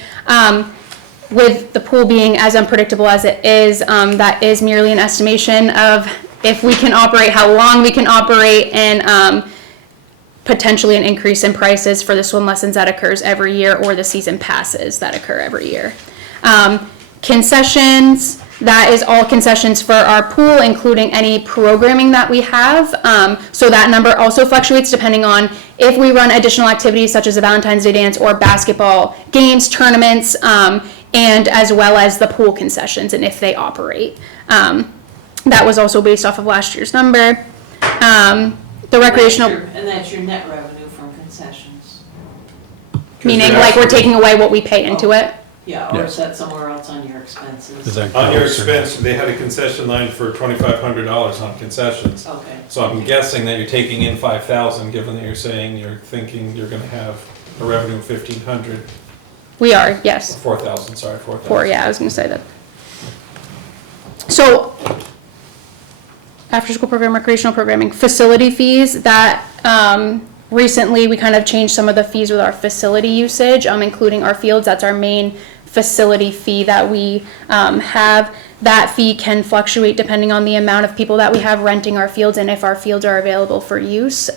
With the pool being as unpredictable as it is, that is merely an estimation of if we can operate, how long we can operate, and potentially an increase in prices for the swim lessons that occurs every year or the season passes that occur every year. Concessions, that is all concessions for our pool, including any programming that we have. So that number also fluctuates depending on if we run additional activities such as a Valentine's Day dance or basketball games, tournaments, and as well as the pool concessions and if they operate. That was also based off of last year's number. The recreational, And that's your net revenue from concessions. meaning like we're taking away what we pay into it. Yeah, or is that somewhere else on your expenses? On your expense, they had a concession line for $2,500 on concessions. Okay. So I'm guessing that you're taking in 5,000, given that you're saying you're thinking you're gonna have a revenue of 1,500. We are, yes. 4,000, sorry, 4,000. Yeah, I was gonna say that. So, after-school program, recreational programming, facility fees, that, recently we kind of changed some of the fees with our facility usage, including our fields. That's our main facility fee that we, have. That fee can fluctuate depending on the amount of people that we have renting our fields and if our fields are available for use.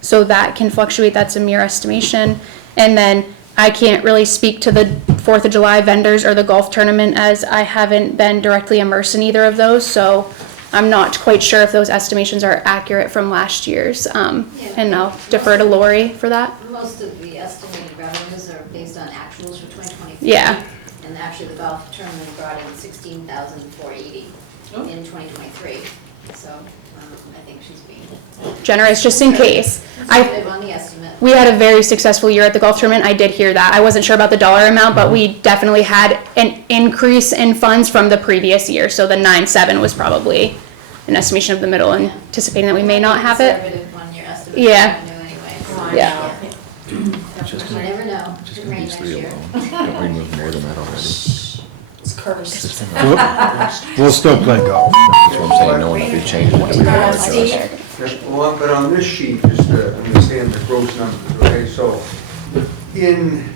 So that can fluctuate, that's a mere estimation. And then I can't really speak to the 4th of July vendors or the golf tournament as I haven't been directly immersed in either of those, so I'm not quite sure if those estimations are accurate from last year's. And I'll defer to Lori for that. Most of the estimated revenues are based on actuals for 2023. Yeah. And actually the golf tournament brought in $16,480 in 2023. So I think she's being Generous, just in case. conservative on the estimate. We had a very successful year at the golf tournament. I did hear that. I wasn't sure about the dollar amount, but we definitely had an increase in funds from the previous year. So the 9.7 was probably an estimation of the middle, anticipating that we may not have it. Conservative on your estimate. Yeah. Anyway. Yeah. You never know. Just Could gonna rain use next 3 year. alone. Don't we move more than that already? It's cursed. We'll still play golf. That's what I'm saying, knowing if we change it, that we can adjust. Well, but on this sheet, just to understand the gross numbers, okay, so in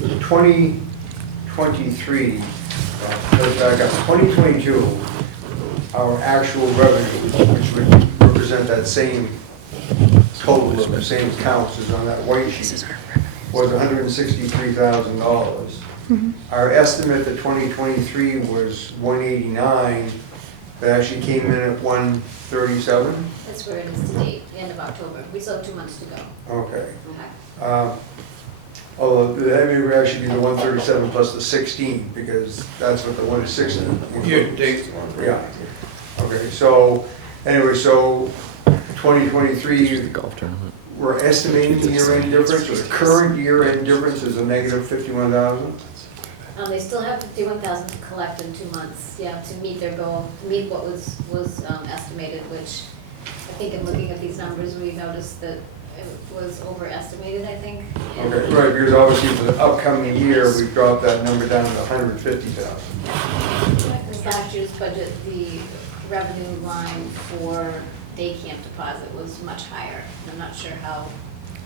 2023, back up, 2022, our actual revenue, which would represent that same total, of the same counts as on that white sheet, was $163,000. Our estimate for 2023 was 189, but actually came in at 137. That's where it is to date, the end of October. We still have 2 months to go. Okay. Okay. Although that may actually be the 137 plus the 16, because that's what the 160 is. Year to date. Yeah. Okay, so, anyway, so 2023, The golf tournament. we're estimating the year-end difference, or the current year-end difference is a negative 51,000? They still have 51,000 to collect in 2 months, yeah, to meet their goal, to meet what was estimated, which I think in looking at these numbers, we noticed that it was overestimated, I think. And Okay, right, because obviously for the upcoming year, we've dropped that number down to 150,000. This last year's budget, the revenue line for day camp deposit was much higher. I'm not sure how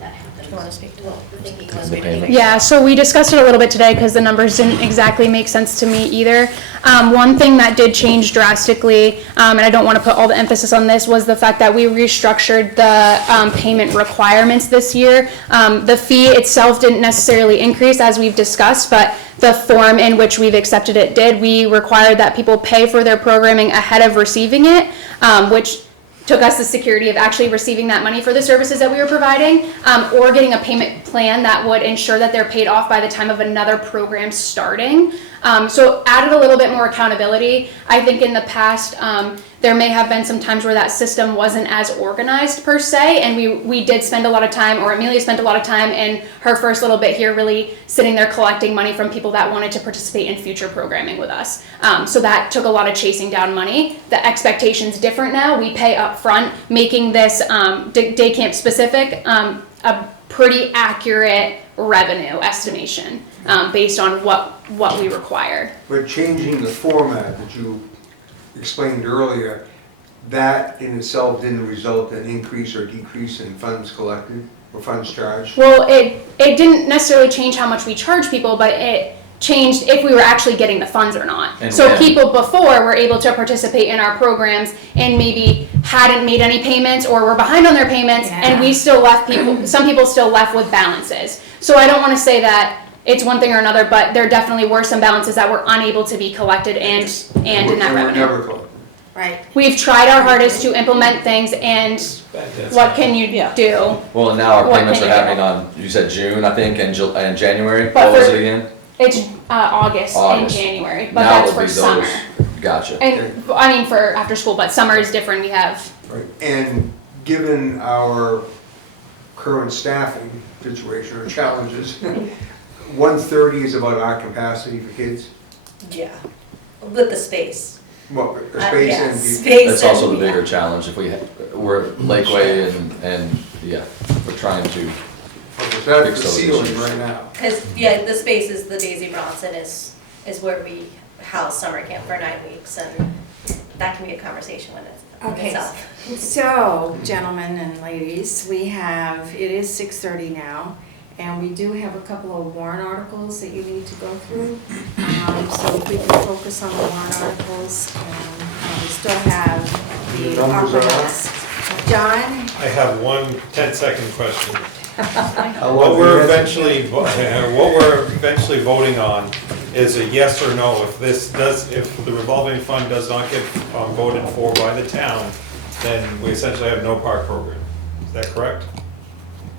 that happened. You want to speak to Well, the thinking was The payment. Yeah, so we discussed it a little bit today because the numbers didn't exactly make sense to me either. One thing that did change drastically, and I don't want to put all the emphasis on this, was the fact that we restructured the payment requirements this year. The fee itself didn't necessarily increase as we've discussed, but the form in which we've accepted it did. We required that people pay for their programming ahead of receiving it, which took us the security of actually receiving that money for the services that we were providing, or getting a payment plan that would ensure that they're paid off by the time of another program starting. So added a little bit more accountability. I think in the past, there may have been some times where that system wasn't as organized per se, and we did spend a lot of time, or Amelia spent a lot of time in her first little bit here really sitting there collecting money from people that wanted to participate in future programming with us. So that took a lot of chasing down money. The expectation's different now. We pay up front, making this day camp specific a pretty accurate revenue estimation based on what we require. But changing the format that you explained earlier, that in itself didn't result in increase or decrease in funds collected or funds charged? Well, it didn't necessarily change how much we charge people, but it changed if we were actually getting the funds or not. And so when? people before were able to participate in our programs and maybe hadn't made any payments or were behind on their payments, and we still left people, some people still left with balances. So I don't want to say that it's one thing or another, but there definitely were some balances that were unable to be collected and in that revenue. Never collected. Right. We've tried our hardest to implement things, and what can you do? Well, and now our What payments are can you happening on, you said June, I think, and January, But what was for- it again? It's August and August. January, but Now that's it'll for be summer. those- Gotcha. And, I mean, for after school, but summer is different. We have, Right. And given our current staffing situation or challenges, 130 is about our capacity for kids? Yeah, with the space. Well, space yeah, and. space. That's also the and- bigger challenge, if we're Lakeway and, yeah, we're trying to Okay, so that's fix the those ceiling issues. right now. Cause, yeah, the space is the Daisy Bronson is where we house summer camp for 9 weeks, and that can be a conversation when Okay, it's up. so, gentlemen and ladies, it is 6:30 now, and we do have a couple of warrant articles that you need to go through. So if we can focus on the warrant articles, and we still have the The numbers are ARPA up. list. John? I have one 10-second question. How What long we're do you have? eventually voting on is a yes or no. If the revolving fund does not get voted for by the town, then we essentially have no park program. Is that correct?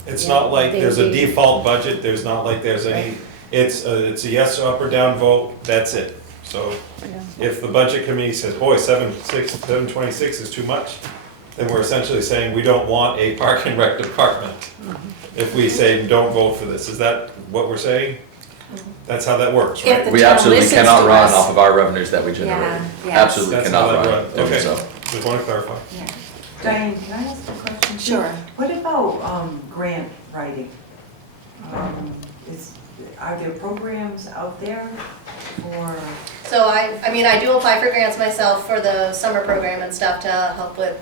It's not like there's a default budget, there's not like there's any, it's a yes up or down vote, that's it. So if the budget committee says, boy, 726 is too much, then we're essentially saying we don't want a park and rec department. If we say, don't vote for this, is that what we're saying? That's how that works, If right? the We town absolutely listens cannot to run us. off of our revenues that we generate. Yeah, yes. Absolutely That's cannot how that run. runs. doing Okay, so. just want to clarify. Yeah. Diane, can I ask a question? Sure. What about grant writing? Are there programs out there for? So I mean, I do apply for grants myself for the summer program and stuff to help with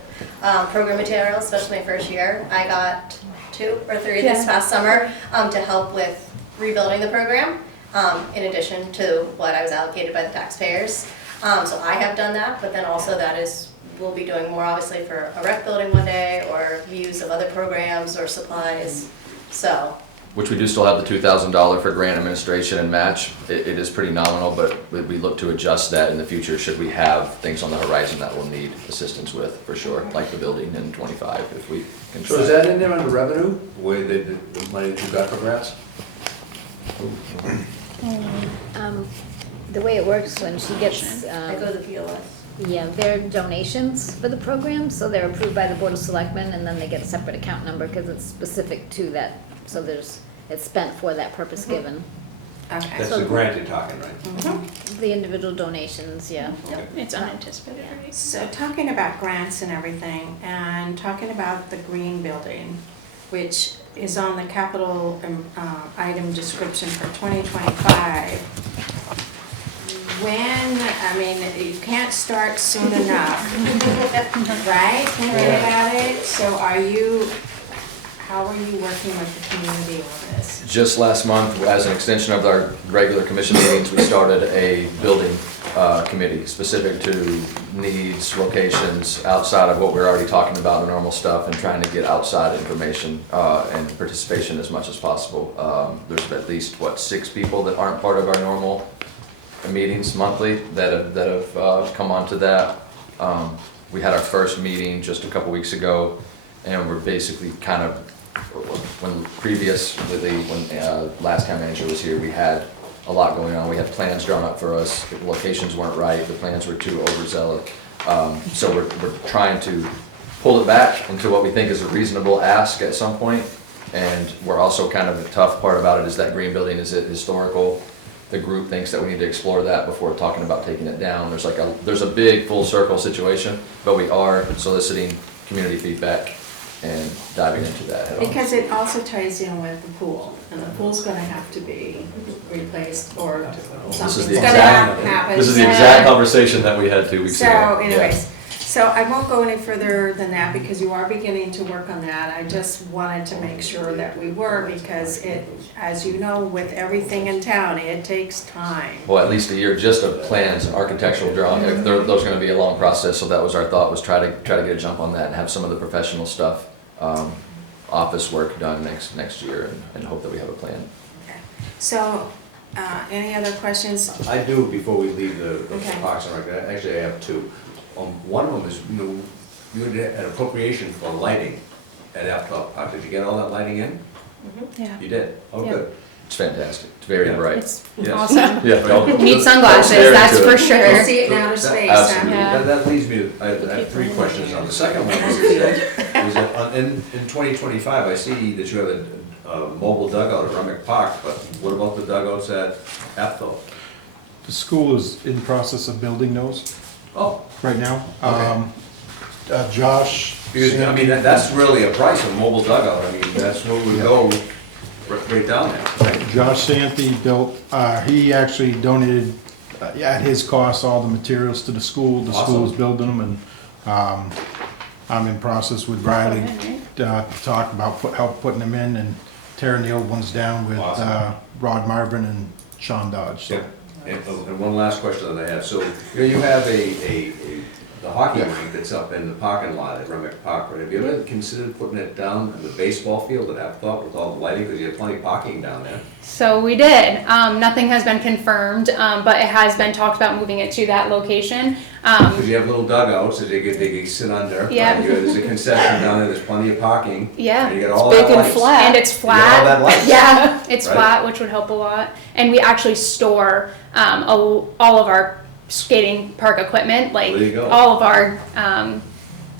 program materials, especially my first year. I got 2 or 3 this past summer to help with rebuilding the program, in addition to what I was allocated by the taxpayers. So I have done that, but then also we'll be doing more obviously for a rec building one day, or use of other programs or supplies, so. Which we do still have the $2,000 for grant administration and match. It is pretty nominal, but we look to adjust that in the future should we have things on the horizon that we'll need assistance with, for sure, like the building in 25 if we can. So is that in there under revenue, where the money that you got for grants? The way it works when she gets, I go to the POS. yeah, they're donations for the program, so they're approved by the Board of Selectmen, and then they get a separate account number because it's specific to that, so it's spent for that purpose given. Okay. That's the grant you're talking, right? The individual donations, yeah. it's unanticipated, right? So talking about grants and everything, and talking about the green building, which is on the capital item description for 2025. You can't start soon enough, right? Thinking about it, so how are you working with the community on this? Just last month, as an extension of our regular commission meetings, we started a building committee specific to needs, locations, outside of what we're already talking about, the normal stuff, and trying to get outside information and participation as much as possible. There's at least, 6 people that aren't part of our normal meetings monthly that have come onto that. We had our first meeting just a couple weeks ago, and we're basically kind of when last town manager was here, we had a lot going on. We had plans drawn up for us, the locations weren't right, the plans were too overzealous. So we're trying to pull it back into what we think is a reasonable ask at some point. And we're also kind of, the tough part about it is that green building, is it historical? The group thinks that we need to explore that before talking about taking it down. There's a big full circle situation, but we are soliciting community feedback and diving into that head on. Because it also ties in with the pool, and the pool's gonna have to be replaced or something's gonna happen. This is the exact conversation that we had 2 weeks ago. So anyways, so I won't go any further than that because you are beginning to work on that. I just wanted to make sure that we were, because it, as you know, with everything in town, it takes time. Well, at least a year just of plans, architectural drawing, those are gonna be a long process, so that was our thought, was try to get a jump on that and have some of the professional stuff, office work done next year, and hope that we have a plan. Okay. So, any other questions? I do, before we leave the Okay. Parks and Rec, actually I have two. One of them is, you had an appropriation for lighting at Epcot Park. Did you get all that lighting in? Yeah. You did? Oh, Yeah. good. It's fantastic, it's very Yeah. bright. It's Yes. awesome. Yeah, don't- Need don't sunglasses, stare that's into for it. sure. You'll see it in outer space, huh? Absolutely. Yeah. That leads me to, I have three questions. The second one is that in 2025, I see that you have a mobile dugout at Remick Park, but what about the dugouts at Epcot? The school is in the process of building those Oh, right now. Okay. Josh. because, I mean, that's really a price, a mobile dugout. I mean, that's where we go right down there, right? Josh Santhy built, he actually donated, at his cost, all the materials to the school. The school is building them, and I'm in process with Riley to talk about help putting them in and tearing the old ones down with Awesome. Rod Marvin and Sean Dodge. So, Yeah. And one last question that I have. So, you have the hockey rink that's up in the parking lot at Remick Park, right? Have you ever considered putting it down in the baseball field at Epcot with all the lighting? Because you have plenty of parking down there. So we did. Nothing has been confirmed, but it has been talked about moving it to that location. Because you have little dugouts that they can sit under. Yeah. Right? There's a concession down there, there's plenty of parking. Yeah. And you got all Big that and lights. flat. And it's You got all that flat. lights. Yeah, it's Right. flat, which would help a lot. And we actually store all of our skating park equipment, like There you go. all of our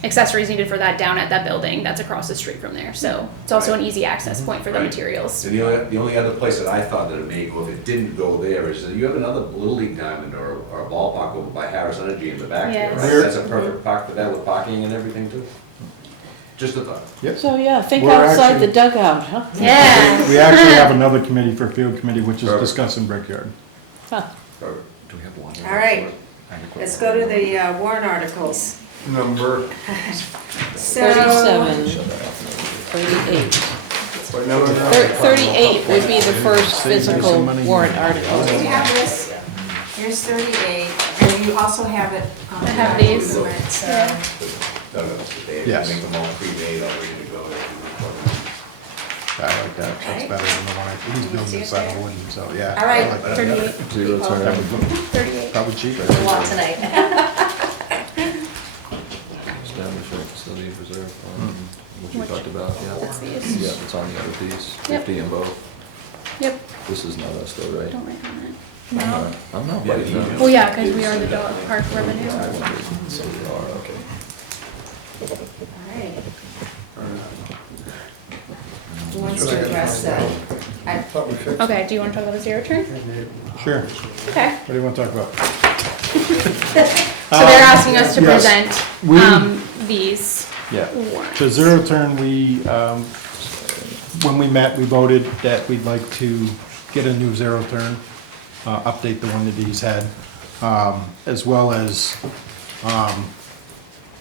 accessories needed for that down at that building that's across the street from there. So it's also an easy access point for the Right. materials. And the only other place that I thought that it may go if it didn't go there is that you have another Little League diamond or a ballpark over by Harris Energy in the back there, Yes. right? That's a perfect park for that with parking and everything too. Just a thought. So, yeah, think We're outside actually- the dugout, huh? Yeah. we actually have another committee for field committee, which is Perfect. discussing Brickyard. Huh. Perfect. Do we have one? All right, let's go to the warrant articles. Number, So, 37, 38. what number? 38 would be the first physical warrant article. so you have this, here's 38, and you also have it on I the have these. document, so. Yeah. Yes. Make them all pre-made, all ready to go. I like that, that's better than the one he's building inside of wooden, so yeah. All right. I like that. 38. Zero turn. That would look 38. probably cheaper. A lot tonight. Establish a facility reserve fund, which we Which- talked about, yeah. That's these. Yeah, it's on the other piece, Yep. 50 in both. Yep. This is not us though, right? Don't write on it. I'm No. not- I'm not Yeah, writing you- that. Well, yeah, because we are the dog park revenue. I wondered. So we are, okay. All right. Who wants to address that? Thought we fixed. Okay, do you want to talk about the zero turn? Sure, Okay. what do you want to talk about? So they're asking us to yes. present We- these Yeah. warrants. The zero turn, when we met, we voted that we'd like to get a new zero turn, update the one that he's had, as well as,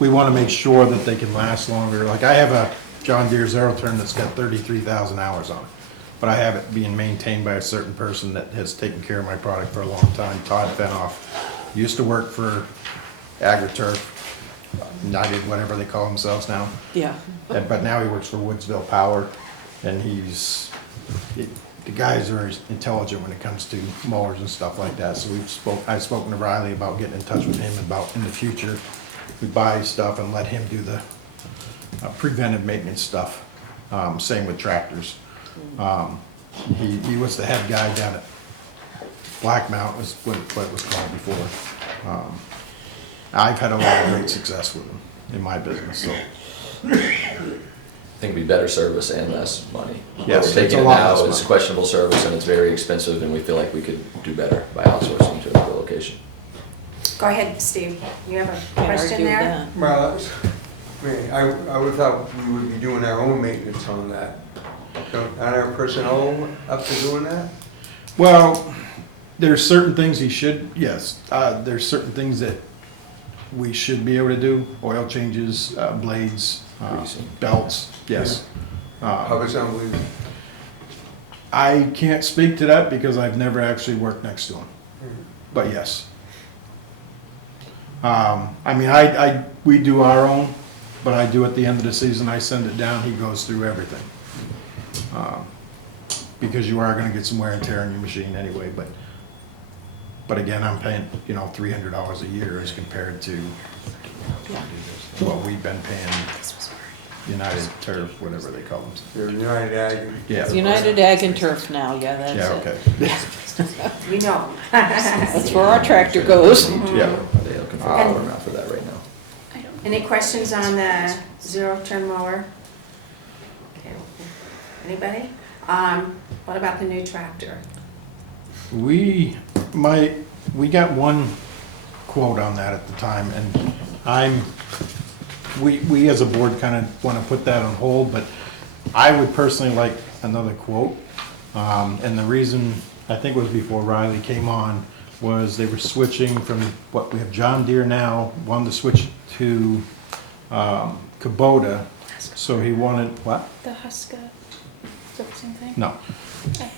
we want to make sure that they can last longer. Like, I have a John Deere zero turn that's got 33,000 hours on it, but I have it being maintained by a certain person that has taken care of my product for a long time, Todd Fenoff. Used to work for AgriTurf, United, whatever they call themselves now. Yeah. But now he works for Woodsville Power, and the guy's very intelligent when it comes to mowers and stuff like that. So I've spoken to Riley about getting in touch with him about in the future, we buy stuff and let him do the preventive maintenance stuff Same with tractors. He was the head guy down at Black Mount, was what it was called before. I've had a lot of great success with him in my business, so. I think it'd be better service and less money. Yes, What we're it's taking a it lot now less is money. questionable service and it's very expensive and we feel like we could do better by outsourcing to another location. Go ahead, Steve, you have a Can't question argue with there? that. Well, I would thought we would be doing our own maintenance on that. Aren't our personnel up to doing that? Well, there's certain things he should, yes, there's certain things that we should be able to do, oil changes, blades, belts, yes. How about something we, I can't speak to that because I've never actually worked next to him, but yes. I mean, we do our own, but I do at the end of the season, I send it down, he goes through everything. Because you are gonna get some wear and tear on your machine anyway, but again, I'm paying, $300 a year as compared to what we've been paying United Turf, whatever they call them. you're United Ag? Yeah. United Ag and Turf now, yeah, that's it. Yeah, okay. We know. That's where our tractor goes. Yeah. They looking for a dollar amount for that right now. Any questions on the zero-turn mower? Okay. Anybody? What about the new tractor? We got one quote on that at the time, and we as a board kind of want to put that on hold, but I would personally like another quote. And the reason, I think it was before Riley came on, was they were switching from what we have John Deere now, wanted to switch to Kubota, so he wanted, what? The Huska, is that the same thing? No.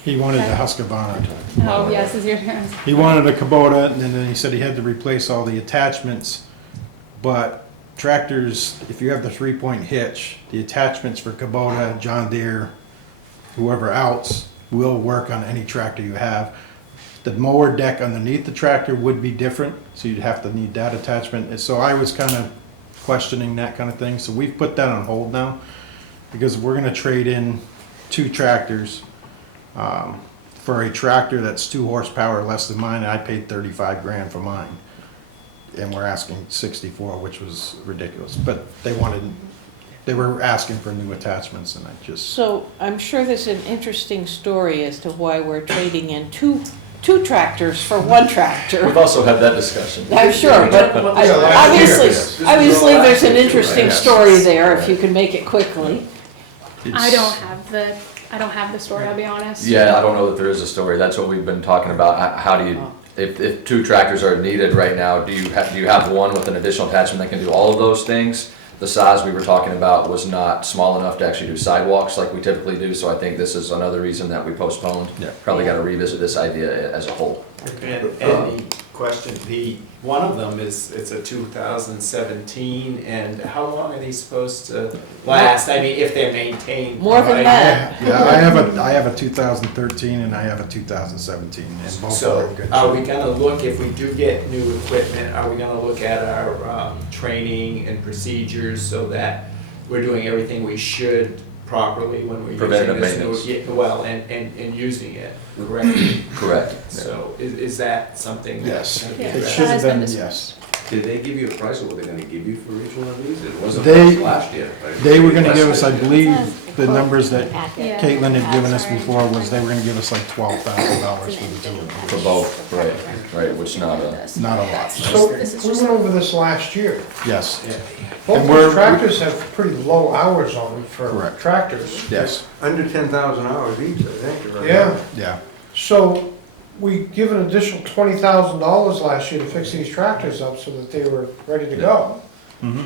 He wanted the Husqvarna. Oh, yes, is your, He wanted a Kubota, and then he said he had to replace all the attachments. But tractors, if you have the 3-point hitch, the attachments for Kubota, John Deere, whoever else, will work on any tractor you have. The mower deck underneath the tractor would be different, so you'd have to need that attachment. And so I was kind of questioning that kind of thing. So we've put that on hold now, because we're gonna trade in 2 tractors. For a tractor that's 2 horsepower less than mine, I paid 35 grand for mine. And we're asking 64, which was ridiculous, but they were asking for new attachments, and I just. So I'm sure there's an interesting story as to why we're trading in two tractors for 1 tractor. We've also had that discussion. I'm sure, but obviously there's an interesting story there, if you can make it quickly. I don't have the story, I'll be honest. Yeah, I don't know that there is a story. That's what we've been talking about. How do you, if 2 tractors are needed right now, do you have one with an additional attachment that can do all of those things? The size we were talking about was not small enough to actually do sidewalks like we typically do, so I think this is another reason that we postponed. Yeah. Probably gotta revisit this idea as a whole. And the question, one of them it's a 2017, and how long are these supposed to last? I mean, if they're maintained. More than right? that. Yeah, I have a 2013 and I have a 2017, and both are So in good are shape. we gonna look, if we do get new equipment, are we gonna look at our training and procedures so that we're doing everything we should properly when we're using Preventative this new, maintenance. yeah, well, and using it correctly? Correct. So is that something? Yes, that's gonna be it addressed? should have Has been been, discussed. yes. Did they give you a price of what they're gonna give you for each one of these? It wasn't They- much last year, right? They were gonna give us, I Last year. believe, the numbers that Yeah. Caitlin had given us before was they were gonna give us like $12,000 for the 2 of For them. both, right, which not a, Not a lot, So we went over this last year. yes, Both And those we're- tractors have pretty low hours on them for Correct. tractors. yes, Under 10,000 hours each, I think. right? Yeah, yeah. so we give an additional $20,000 last year to fix these tractors up so that they were ready to go. Mhm.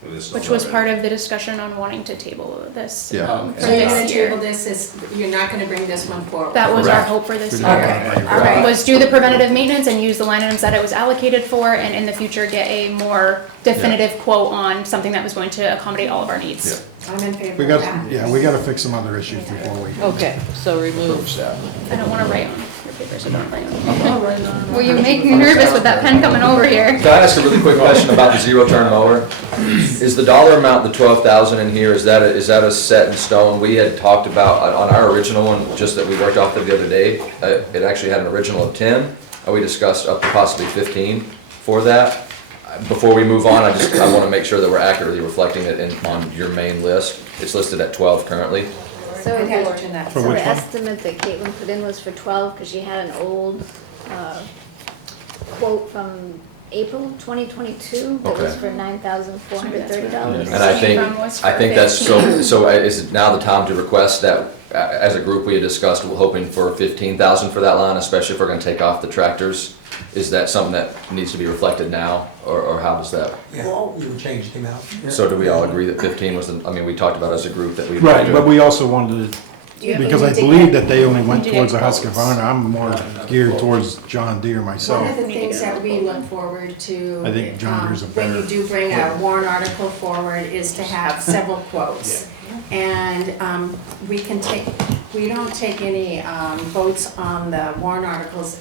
Well, this is Which was already- part of the discussion on wanting to table this Yeah. for So you're gonna this year. table this, you're not gonna bring this one forward? That was our Correct. hope for this We year. don't Okay, have all right. Was do the preventative maintenance and use the line items that it was allocated for, and in the future get a more definitive quote on something that was going to accommodate all of our needs. I'm in favor We of got, that. yeah, we gotta fix some other issues before we. Okay, so remove. approach that. I don't want to write on your paper, so don't blame me. Well, you make me nervous with that pen coming over here. Can I ask a really quick question about the zero-turn mower? Is the dollar amount, the 12,000 in here, is that a set in stone? We had talked about, on our original one, just that we worked off of the other day, it actually had an original of 10, and we discussed up to possibly 15 for that. Before we move on, I want to make sure that we're accurately reflecting it on your main list. It's listed at 12 currently. So I'd have to turn that. so which the one? estimate that Caitlin put in was for 12, because she had an old quote from April 2022 that was Okay. for $9,430. And I think that's, so is it now the time to request that, as a group, we had discussed, we're hoping for 15,000 for that line, especially if we're gonna take off the tractors? Is that something that needs to be reflected now, or how does that? Yeah, we would change the amount. So do we all agree that 15 was the, I mean, we talked about as a group that we. Right, but we also wanted to, Yeah, because we I need to believe get- that they only went we need to towards the get quotes. Husqvarna. I'm more geared towards John Deere myself. One of the things that we look forward to. I think John Deere's a When you better- do bring a warrant article forward, is to have several quotes. And we don't take any votes on the warrant articles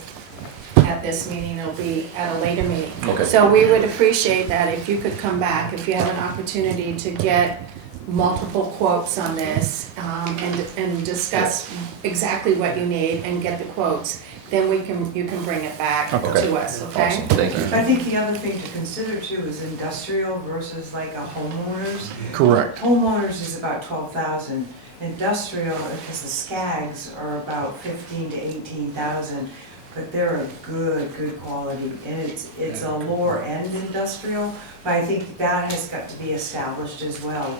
at this meeting, it'll be at a later meeting. Okay. So we would appreciate that if you could come back, if you have an opportunity to get multiple quotes on this, and discuss exactly what you need and get the quotes, then you can bring it back Okay. to us, okay? Awesome, thank you. I think the other thing to consider too is industrial versus like a homeowners. Correct. Homeowners is about 12,000. Industrial, because the SCAGs are about 15 to 18,000, but they're a good quality. And it's a lower end industrial, but I think that has got to be established as well.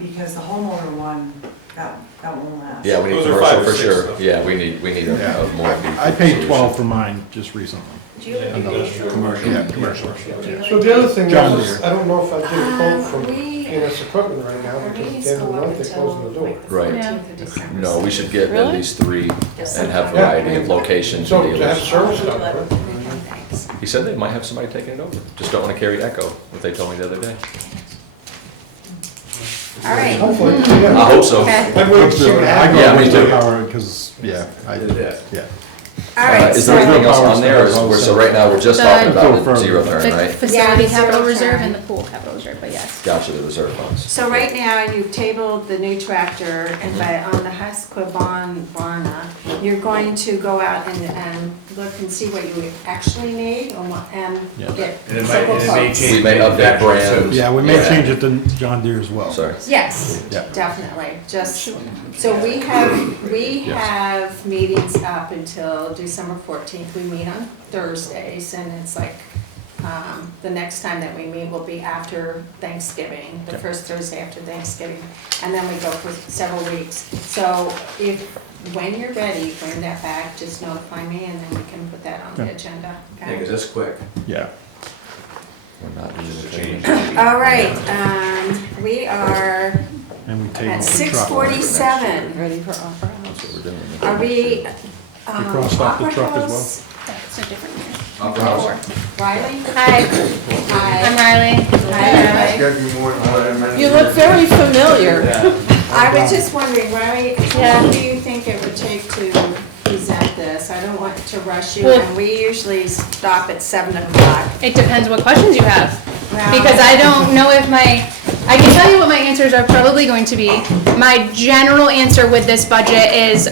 Because the homeowner one, that won't last. Yeah, we need Those are commercial 5 or for 6 sure. though. Yeah, we need a more. I paid 12 for mine just recently. Do you have a Commercial. Yeah, commercial. So the other thing John is, Deere. I don't know if I did a quote from we- PNS Equipment right now, Our because at meetings the end of go the up month, they're closing the until door. like the Right. 14th of December. No, we should get at Really? least 3 and have Yeah. variety of locations So and to have dealers. service done, right? Thanks. He said they might have somebody taking it over, just don't wanna carry echo, what they told me the other day. All right. Hopefully, I yeah. hope so. Okay. I'd wait to see what I happens. Yeah, go me with too. the power, because, yeah, yeah. All right, Is there so, anything else on there, or so right now, we're just talking about the zero turn, The right? facility Yeah, capital zero reserve turn. and the pool capital reserve, but yes. Gotcha, the reserve funds. so right now, you've tabled the new tractor, and on the Husqvarna, you're going to go out and look and see what you actually need, and get And it might- several and it may quotes. change. We may update brands. Yeah, we may Yeah. change it to John Deere as well. Sorry. Yes, Yeah. definitely, just, so we have meetings up until December 14th, we meet on Thursdays, and it's like, the next time that we meet will be after Thanksgiving, the first Thursday after Thanksgiving, and then we go for several weeks. So when you're ready, bring that back, just notify me, and then we can put that on the Okay. agenda, Yeah, okay? 'cause that's quick. Yeah. We're not doing the Change. change. All right, we are And we tabled at the truck. 6:47. Ready for opera house? That's what we're doing. Are we, crossed off the Opera truck as well? House, That's a different year. Opera House. Riley? Hi, Hi. I'm Riley. Hi. It's gotta be more than what I meant. You look very familiar. I was just wondering, Riley, how Yeah. long do you think it would take to present this? I don't want to rush you, Well- and we usually stop at 7 o'clock. It depends what questions you have. Well- Because I don't know if I can tell you what my answers are probably going to be. My general answer with this budget is,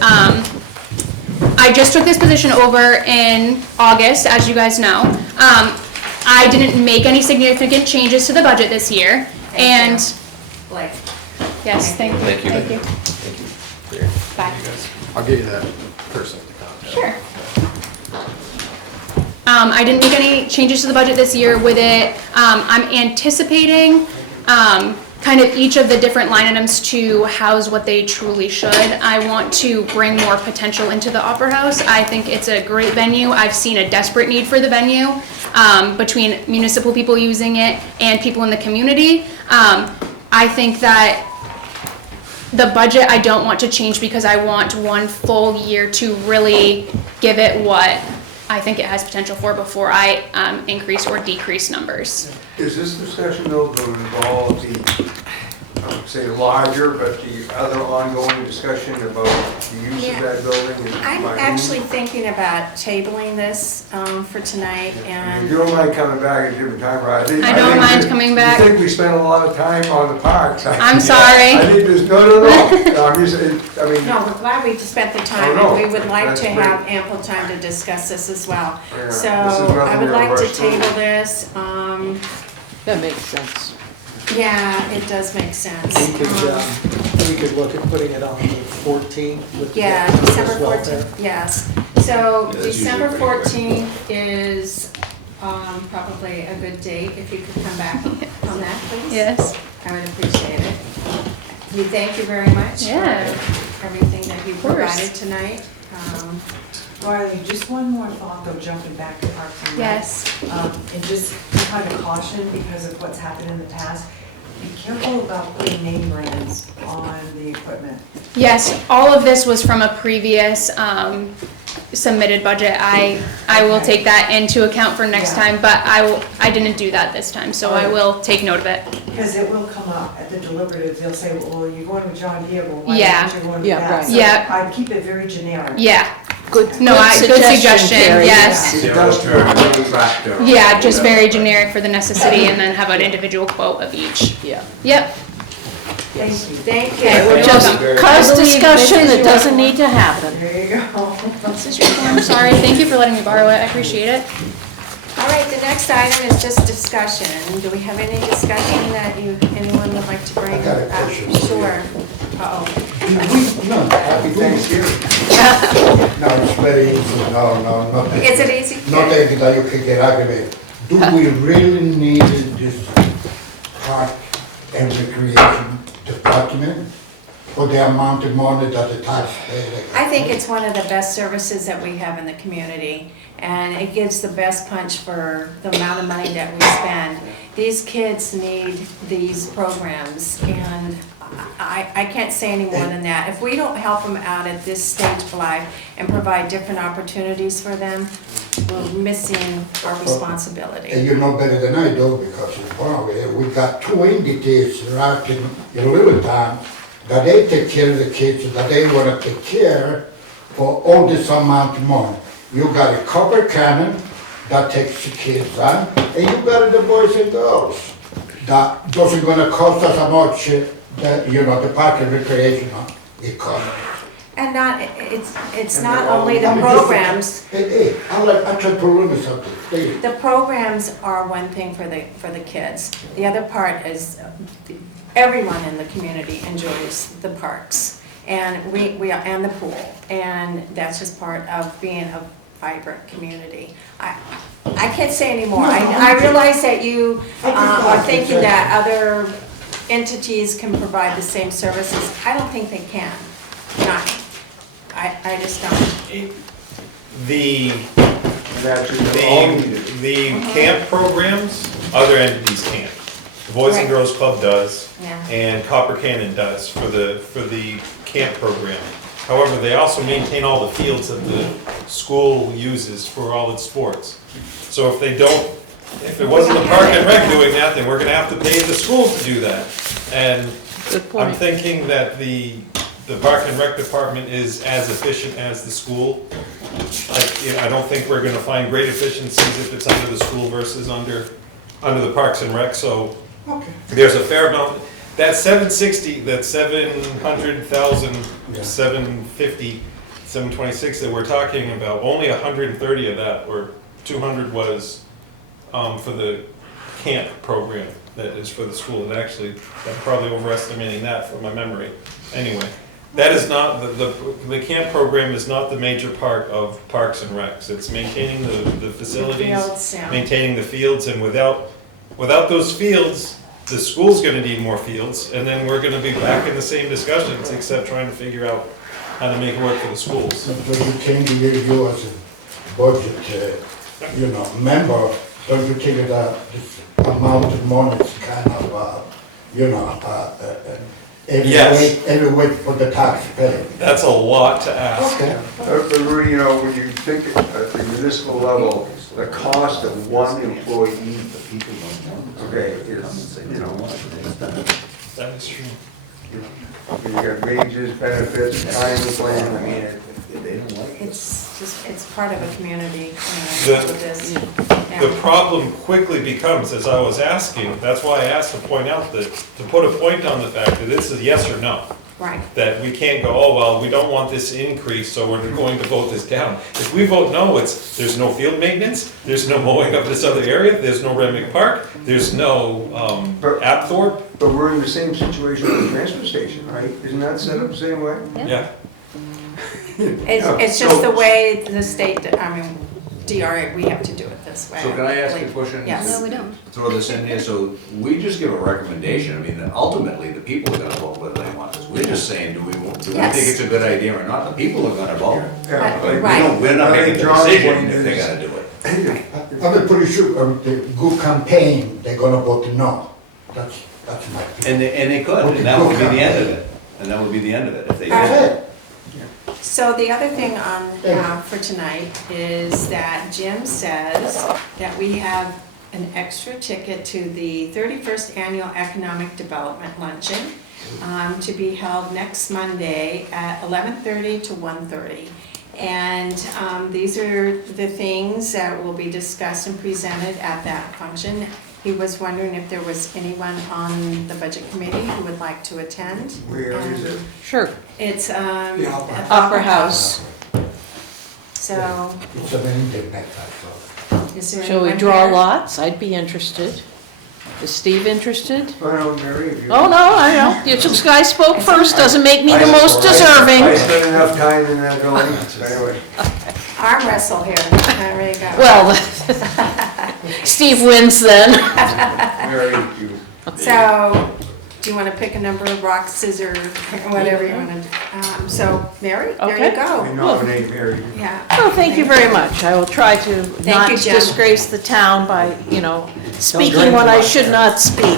I just took this position over in August, as you guys know. I didn't make any significant changes to the budget this year, and, Like, yes, thank you. Thank you. Thank you. Thank you. Bye. I'll get you that person to contact. Sure. I didn't make any changes to the budget this year with it. I'm anticipating, kind of each of the different line items to house what they truly should. I want to bring more potential into the Opera House. I think it's a great venue. I've seen a desperate need for the venue, between municipal people using it and people in the community. I think that the budget I don't want to change because I want one full year to really give it what I think it has potential for before I increase or decrease numbers. Is this discussion though going to involve the say larger, but the other ongoing discussion about the use Yeah. of that building is. I'm minute. actually thinking about tabling this for tonight, If and you don't mind coming back at a different time, Rod. I don't mind coming back. I think we spent a lot of time on the parks. I'm sorry. I think there's, no, I'm just, I mean. no, we're glad we spent the time, Oh, no. and we would like That's to great. have ample time to discuss this as well. Yeah, So this is I nothing would to like to rush through. table this. That makes sense. Yeah, it does make sense. We could look at putting it on the 14th with the. Yeah, with December welfare. 14th, yes. So that's usually December pretty quick. 14th is probably a good date, if you could come back on that, please. Yes. I would appreciate it. We thank you very much Yeah. for everything that you course. provided tonight. Riley, just one more thought though, jumping back to Parks and Rec. Yes. And just kind of caution because of what's happened in the past. Be careful about putting name brands on the equipment. Yes, all of this was from a previous submitted budget. I will take that into account for next Yeah. time, but I didn't do that this time, so I will take note of it. Because it will come up at the deliberative, they'll say, well, you're going with John Deere, well, why Yeah. aren't you going with Yeah, that? right. So Yeah. I'd keep it very generic. Yeah, Good, no, good suggestion, Carrie. yes. Zero turn, tractor. Yeah, just very generic for the necessity and then have an individual quote of each. Yeah. Yep. Thank you. Thank Okay, you. we're Just welcome. cause I believe discussion this is that your doesn't form. need to happen. There you go. This is your form, sorry, thank you for letting me borrow it, I appreciate it. All right, the next item is just discussion. Do we have any discussion that anyone would like to bring I got a up? question for you. Sure. Uh-oh. No, Happy Thanksgiving. no, it's very easy, no, not. Is it easy? Not anything that you can get aggravated. Do we really need this park and recreation department for the amount of money that the taxpayer? I think it's one of the best services that we have in the community, and it gives the best punch for the amount of money that we spend. These kids need these programs, and I can't say any more than that. If we don't help them out at this stage of life and provide different opportunities for them, we're missing our responsibility. And you know better than I do, because in Conway, we got two entities right in Littleton that they take care of the kids, that they wanna take care for all this amount of money. You got a copper cannon that takes the kids on, and you got the boys and girls. That doesn't gonna cost us how much, that, you know, the park and recreation, it costs. And it's not only the programs. Hey, I try to learn something, please. The programs are one thing for the kids. The other part is everyone in the community enjoys the parks and and the pool. And that's just part of being a vibrant community. I can't say anymore. I realize that you are thinking that other entities can provide the same services. I don't think they can. Not. I just don't. The That's just all needed. The camp programs, other entities can't. The Boys and Right. Girls Club does, Yeah. and Copper Cannon does for the camp program. However, they also maintain all the fields that the school uses for all its sports. So if they don't, if it wasn't the Park and Rec doing that, then we're gonna have to pay the schools to do that. And Good I'm point. thinking that the Park and Rec department is as efficient as the school. I don't think we're gonna find great efficiencies if it's under the school versus under the Parks and Rec, so there's a fair amount. That 760, that 700,000, 750, 726 that we're talking about, only 130 of that, or 200 was for the camp program that is for the school. And actually, I'm probably overestimating that from my memory. Anyway, that is not, the camp program is not the major part of Parks and Recs. It's maintaining the facilities, Fields, yeah. maintaining the fields, and without those fields, the school's gonna need more fields, and then we're gonna be back in the same discussions, except trying to figure out how to make it work for the schools. So you think you as a budget, member, don't you think that this amount of money is kind of, Yes. every way for the taxpayer? That's a lot to ask. Okay. But Rudy, when you think at the municipal level, the cost of one employee, okay, is, That is true. You got wages, benefits, retirement plan, I mean, If they don't like it. It's part of a community, The- all of this. The problem quickly becomes, as I was asking, that's why I asked to point out that, to put a point on the fact that it's a yes or no. Right. That we can't go, oh, well, we don't want this increase, so we're going to vote this down. If we vote no, there's no field maintenance, there's no mowing of this other area, there's no Remick Park, there's no, Apthorpe, but we're in the same situation with the transfer station, right? Isn't that set up the same way? yeah. It's just the way the state, DRA, we have to do it this way. So can I ask a question? Yes. No, we don't. Throw this in here, so we just give a recommendation, I mean, ultimately, the people are gonna vote whether they want this. We're just saying, do we think Yes. it's a good idea or not, the people are gonna vote. Yeah, But Right. we're not I making think the John's decision point if they're is- gonna do it. I'm pretty sure the good campaign, they're gonna vote no. That's my opinion. And they could, and that would be the end of it, and that would be the end of it, if they That's did. it. So the other thing on, for tonight is that Jim says that we have an extra ticket to the 31st Annual Economic Development Luncheon to be held next Monday at 11:30 to 1:30. And these are the things that will be discussed and presented at that function. He was wondering if there was anyone on the budget committee who would like to attend. Where is it? Sure. It's The Opera. at Opera House. So, It's an internet, is there Shall we anyone draw there? lots? I'd be interested. Is Steve interested? I don't know, Mary, if you. Oh, no, I know. This guy spoke first, doesn't make me the I- most I deserving. spent enough time in that building, anyway. Arm wrestle here, there you go. Well, Steve wins then. Mary, you. So, do you want to pick a number of rock, scissors, whatever you want to do? So, Mary, there you Okay. I go. nominate Mary. Yeah. Well, thank you very much. I will try to not you, Jen. disgrace the town by, speaking when I should not speak.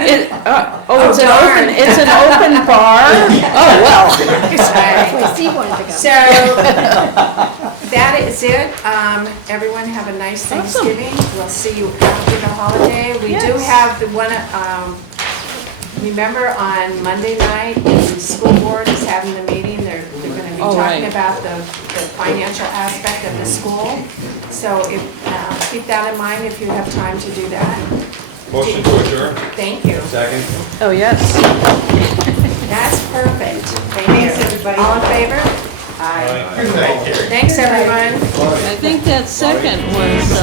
It's an darn. open, it's an open bar? Oh, well. Wait, Steve wanted to go. So, that is it. Everyone have a nice Thanksgiving. We'll see you after the holiday. We do Yes. have the one, remember on Monday night, the school board is having the meeting. They're gonna be Oh, talking right. about the financial aspect of the school. So if, keep that in mind if you have time to do that. Motion to adjourn. Thank you. Second? Oh, yes. That's perfect. Thank you. Everybody. All in favor? Aye. Thanks, everyone. I think that second was,